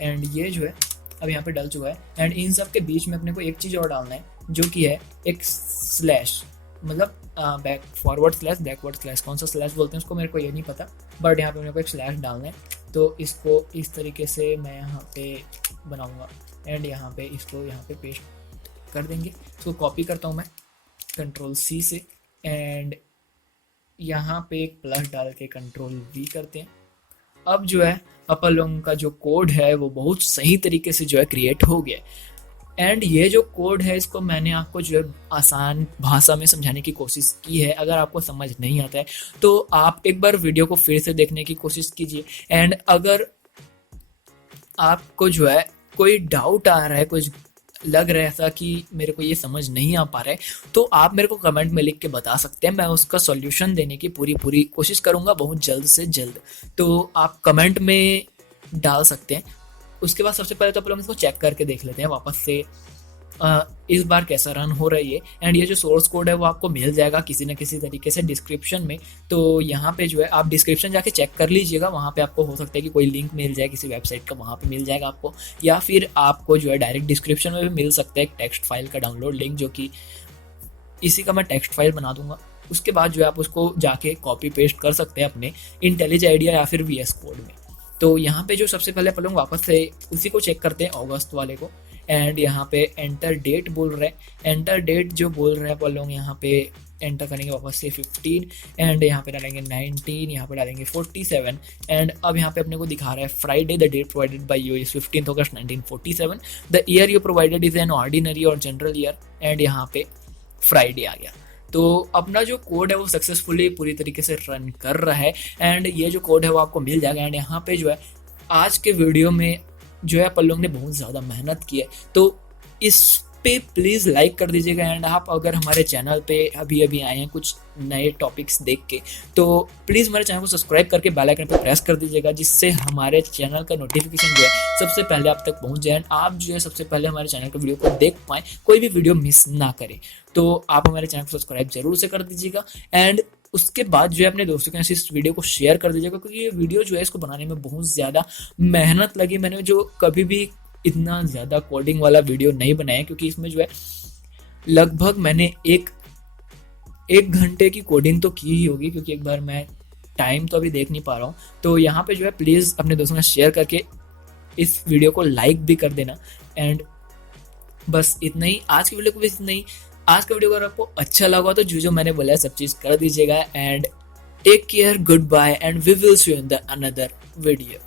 एंड ये जो है अब यहाँ पे डल चुका है। एंड इन सब के बीच में अपने को एक चीज़ और डालना है, जो कि है एक स्लैश, मतलब back forward slash backward slash, कौन सा स्लैश बोलते हैं उसको मेरे को ये नहीं पता, बट यहाँ पे मेरे को एक स्लैश डालना है। तो इसको इस तरीके से मैं यहाँ पे बनाऊँगा, एंड यहाँ पे इसको यहाँ पे पेस्ट कर देंगे। इसको कॉपी करता हूँ मैं कंट्रोल सी से, एंड यहाँ पे एक प्लस डाल के कंट्रोल वी करते हैं। अब जो है अपन लोगों का जो कोड है वो बहुत सही तरीके से जो है क्रिएट हो गया। एंड ये जो कोड है इसको मैंने आपको जो है आसान भाषा में समझाने की कोशिश की है। अगर आपको समझ नहीं आता है तो आप एक बार वीडियो को फिर से देखने की कोशिश कीजिए। एंड अगर आपको जो है कोई डाउट आ रहा है, कुछ लग रहा है ऐसा कि मेरे को ये समझ नहीं आ पा रहा है, तो आप मेरे को कमेंट में लिख के बता सकते हैं, मैं उसका सॉल्यूशन देने की पूरी कोशिश करूँगा बहुत जल्द से जल्द। तो आप कमेंट में डाल सकते हैं। उसके बाद सबसे पहले तो आप लोग इसको चेक करके देख लेते हैं वापस से इस बार कैसा रन हो रही है। एंड ये जो सोर्स कोड है वो आपको मिल जाएगा किसी न किसी तरीके से डिस्क्रिप्शन में, तो यहाँ पे जो है आप डिस्क्रिप्शन जाके चेक कर लीजिएगा, वहाँ पे आपको हो सकता है कि कोई लिंक मिल जाए किसी वेबसाइट का, वहाँ पे मिल जाएगा आपको, या फिर आपको जो है डायरेक्ट डिस्क्रिप्शन में भी मिल सकता है एक टेक्स्ट फाइल का डाउनलोड लिंक, जो कि इसी का मैं टेक्स्ट फाइल बना दूंगा। उसके बाद जो है आप उसको जाके कॉपी पेस्ट कर सकते हैं अपने इंटेलिज आइडिया या फिर VS कोड में। तो यहाँ पे जो सबसे पहले अपन लोग वापस से उसी को चेक करते हैं, अगस्त वाले को। एंड यहाँ पे एंटर डेट बोल रहे हैं, एंटर डेट जो बोल रहे हैं अपन लोग यहाँ पे एंटर करेंगे वापस से 15, एंड यहाँ पे डालेंगे 19, यहाँ पे डालेंगे 47। एंड अब यहाँ पे अपने को दिखा रहा है Friday, the date provided by you is 15 August 1947, the year you provided is an ordinary और जनरल ईयर, एंड यहाँ पे फ्राइडे आ गया। तो अपना जो कोड है वो सक्सेसफुली पूरी तरीके से रन कर रहा है, एंड ये जो कोड है वो आपको मिल जाएगा। एंड यहाँ पे जो है आज के वीडियो में जो है अपन लोग ने बहुत ज़्यादा मेहनत की है, तो इस पे प्लीज़ लाइक कर दीजिएगा। एंड आप अगर हमारे चैनल पे अभी अभी आए हैं कुछ नए टॉपिक्स देख के, तो प्लीज़ हमारे चैनल को सब्सक्राइब करके बेल आइकन पर प्रेस कर दीजिएगा, जिससे हमारे चैनल का नोटिफिकेशन जो है सबसे पहले आप तक पहुंच जाए, आप जो है सबसे पहले हमारे चैनल के वीडियो को देख पाएँ, कोई भी वीडियो मिस ना करें। तो आप हमारे चैनल को सब्सक्राइब जरूर से कर दीजिएगा। एंड उसके बाद जो है अपने दोस्तों के साथ इस वीडियो को शेयर कर दीजिएगा, क्योंकि ये वीडियो जो है इसको बनाने में बहुत ज़्यादा मेहनत लगी। मैंने जो कभी भी इतना ज़्यादा कोडिंग वाला वीडियो नहीं बनाया, क्योंकि इसमें जो है लगभग मैंने एक घंटे की कोडिंग तो की ही होगी, क्योंकि एक बार मैं टाइम तो अभी देख नहीं पा रहा हूँ। तो यहाँ पे जो है प्लीज़ अपने दोस्तों के साथ शेयर करके इस वीडियो को लाइक भी कर देना। एंड बस इतना ही, आज की वीडियो को भी इतना ही। आज का वीडियो अगर आपको अच्छा लगा तो जो मैंने बोला है सब चीज़ कर दीजिएगा। And take care, goodbye, and we will see you in the another video.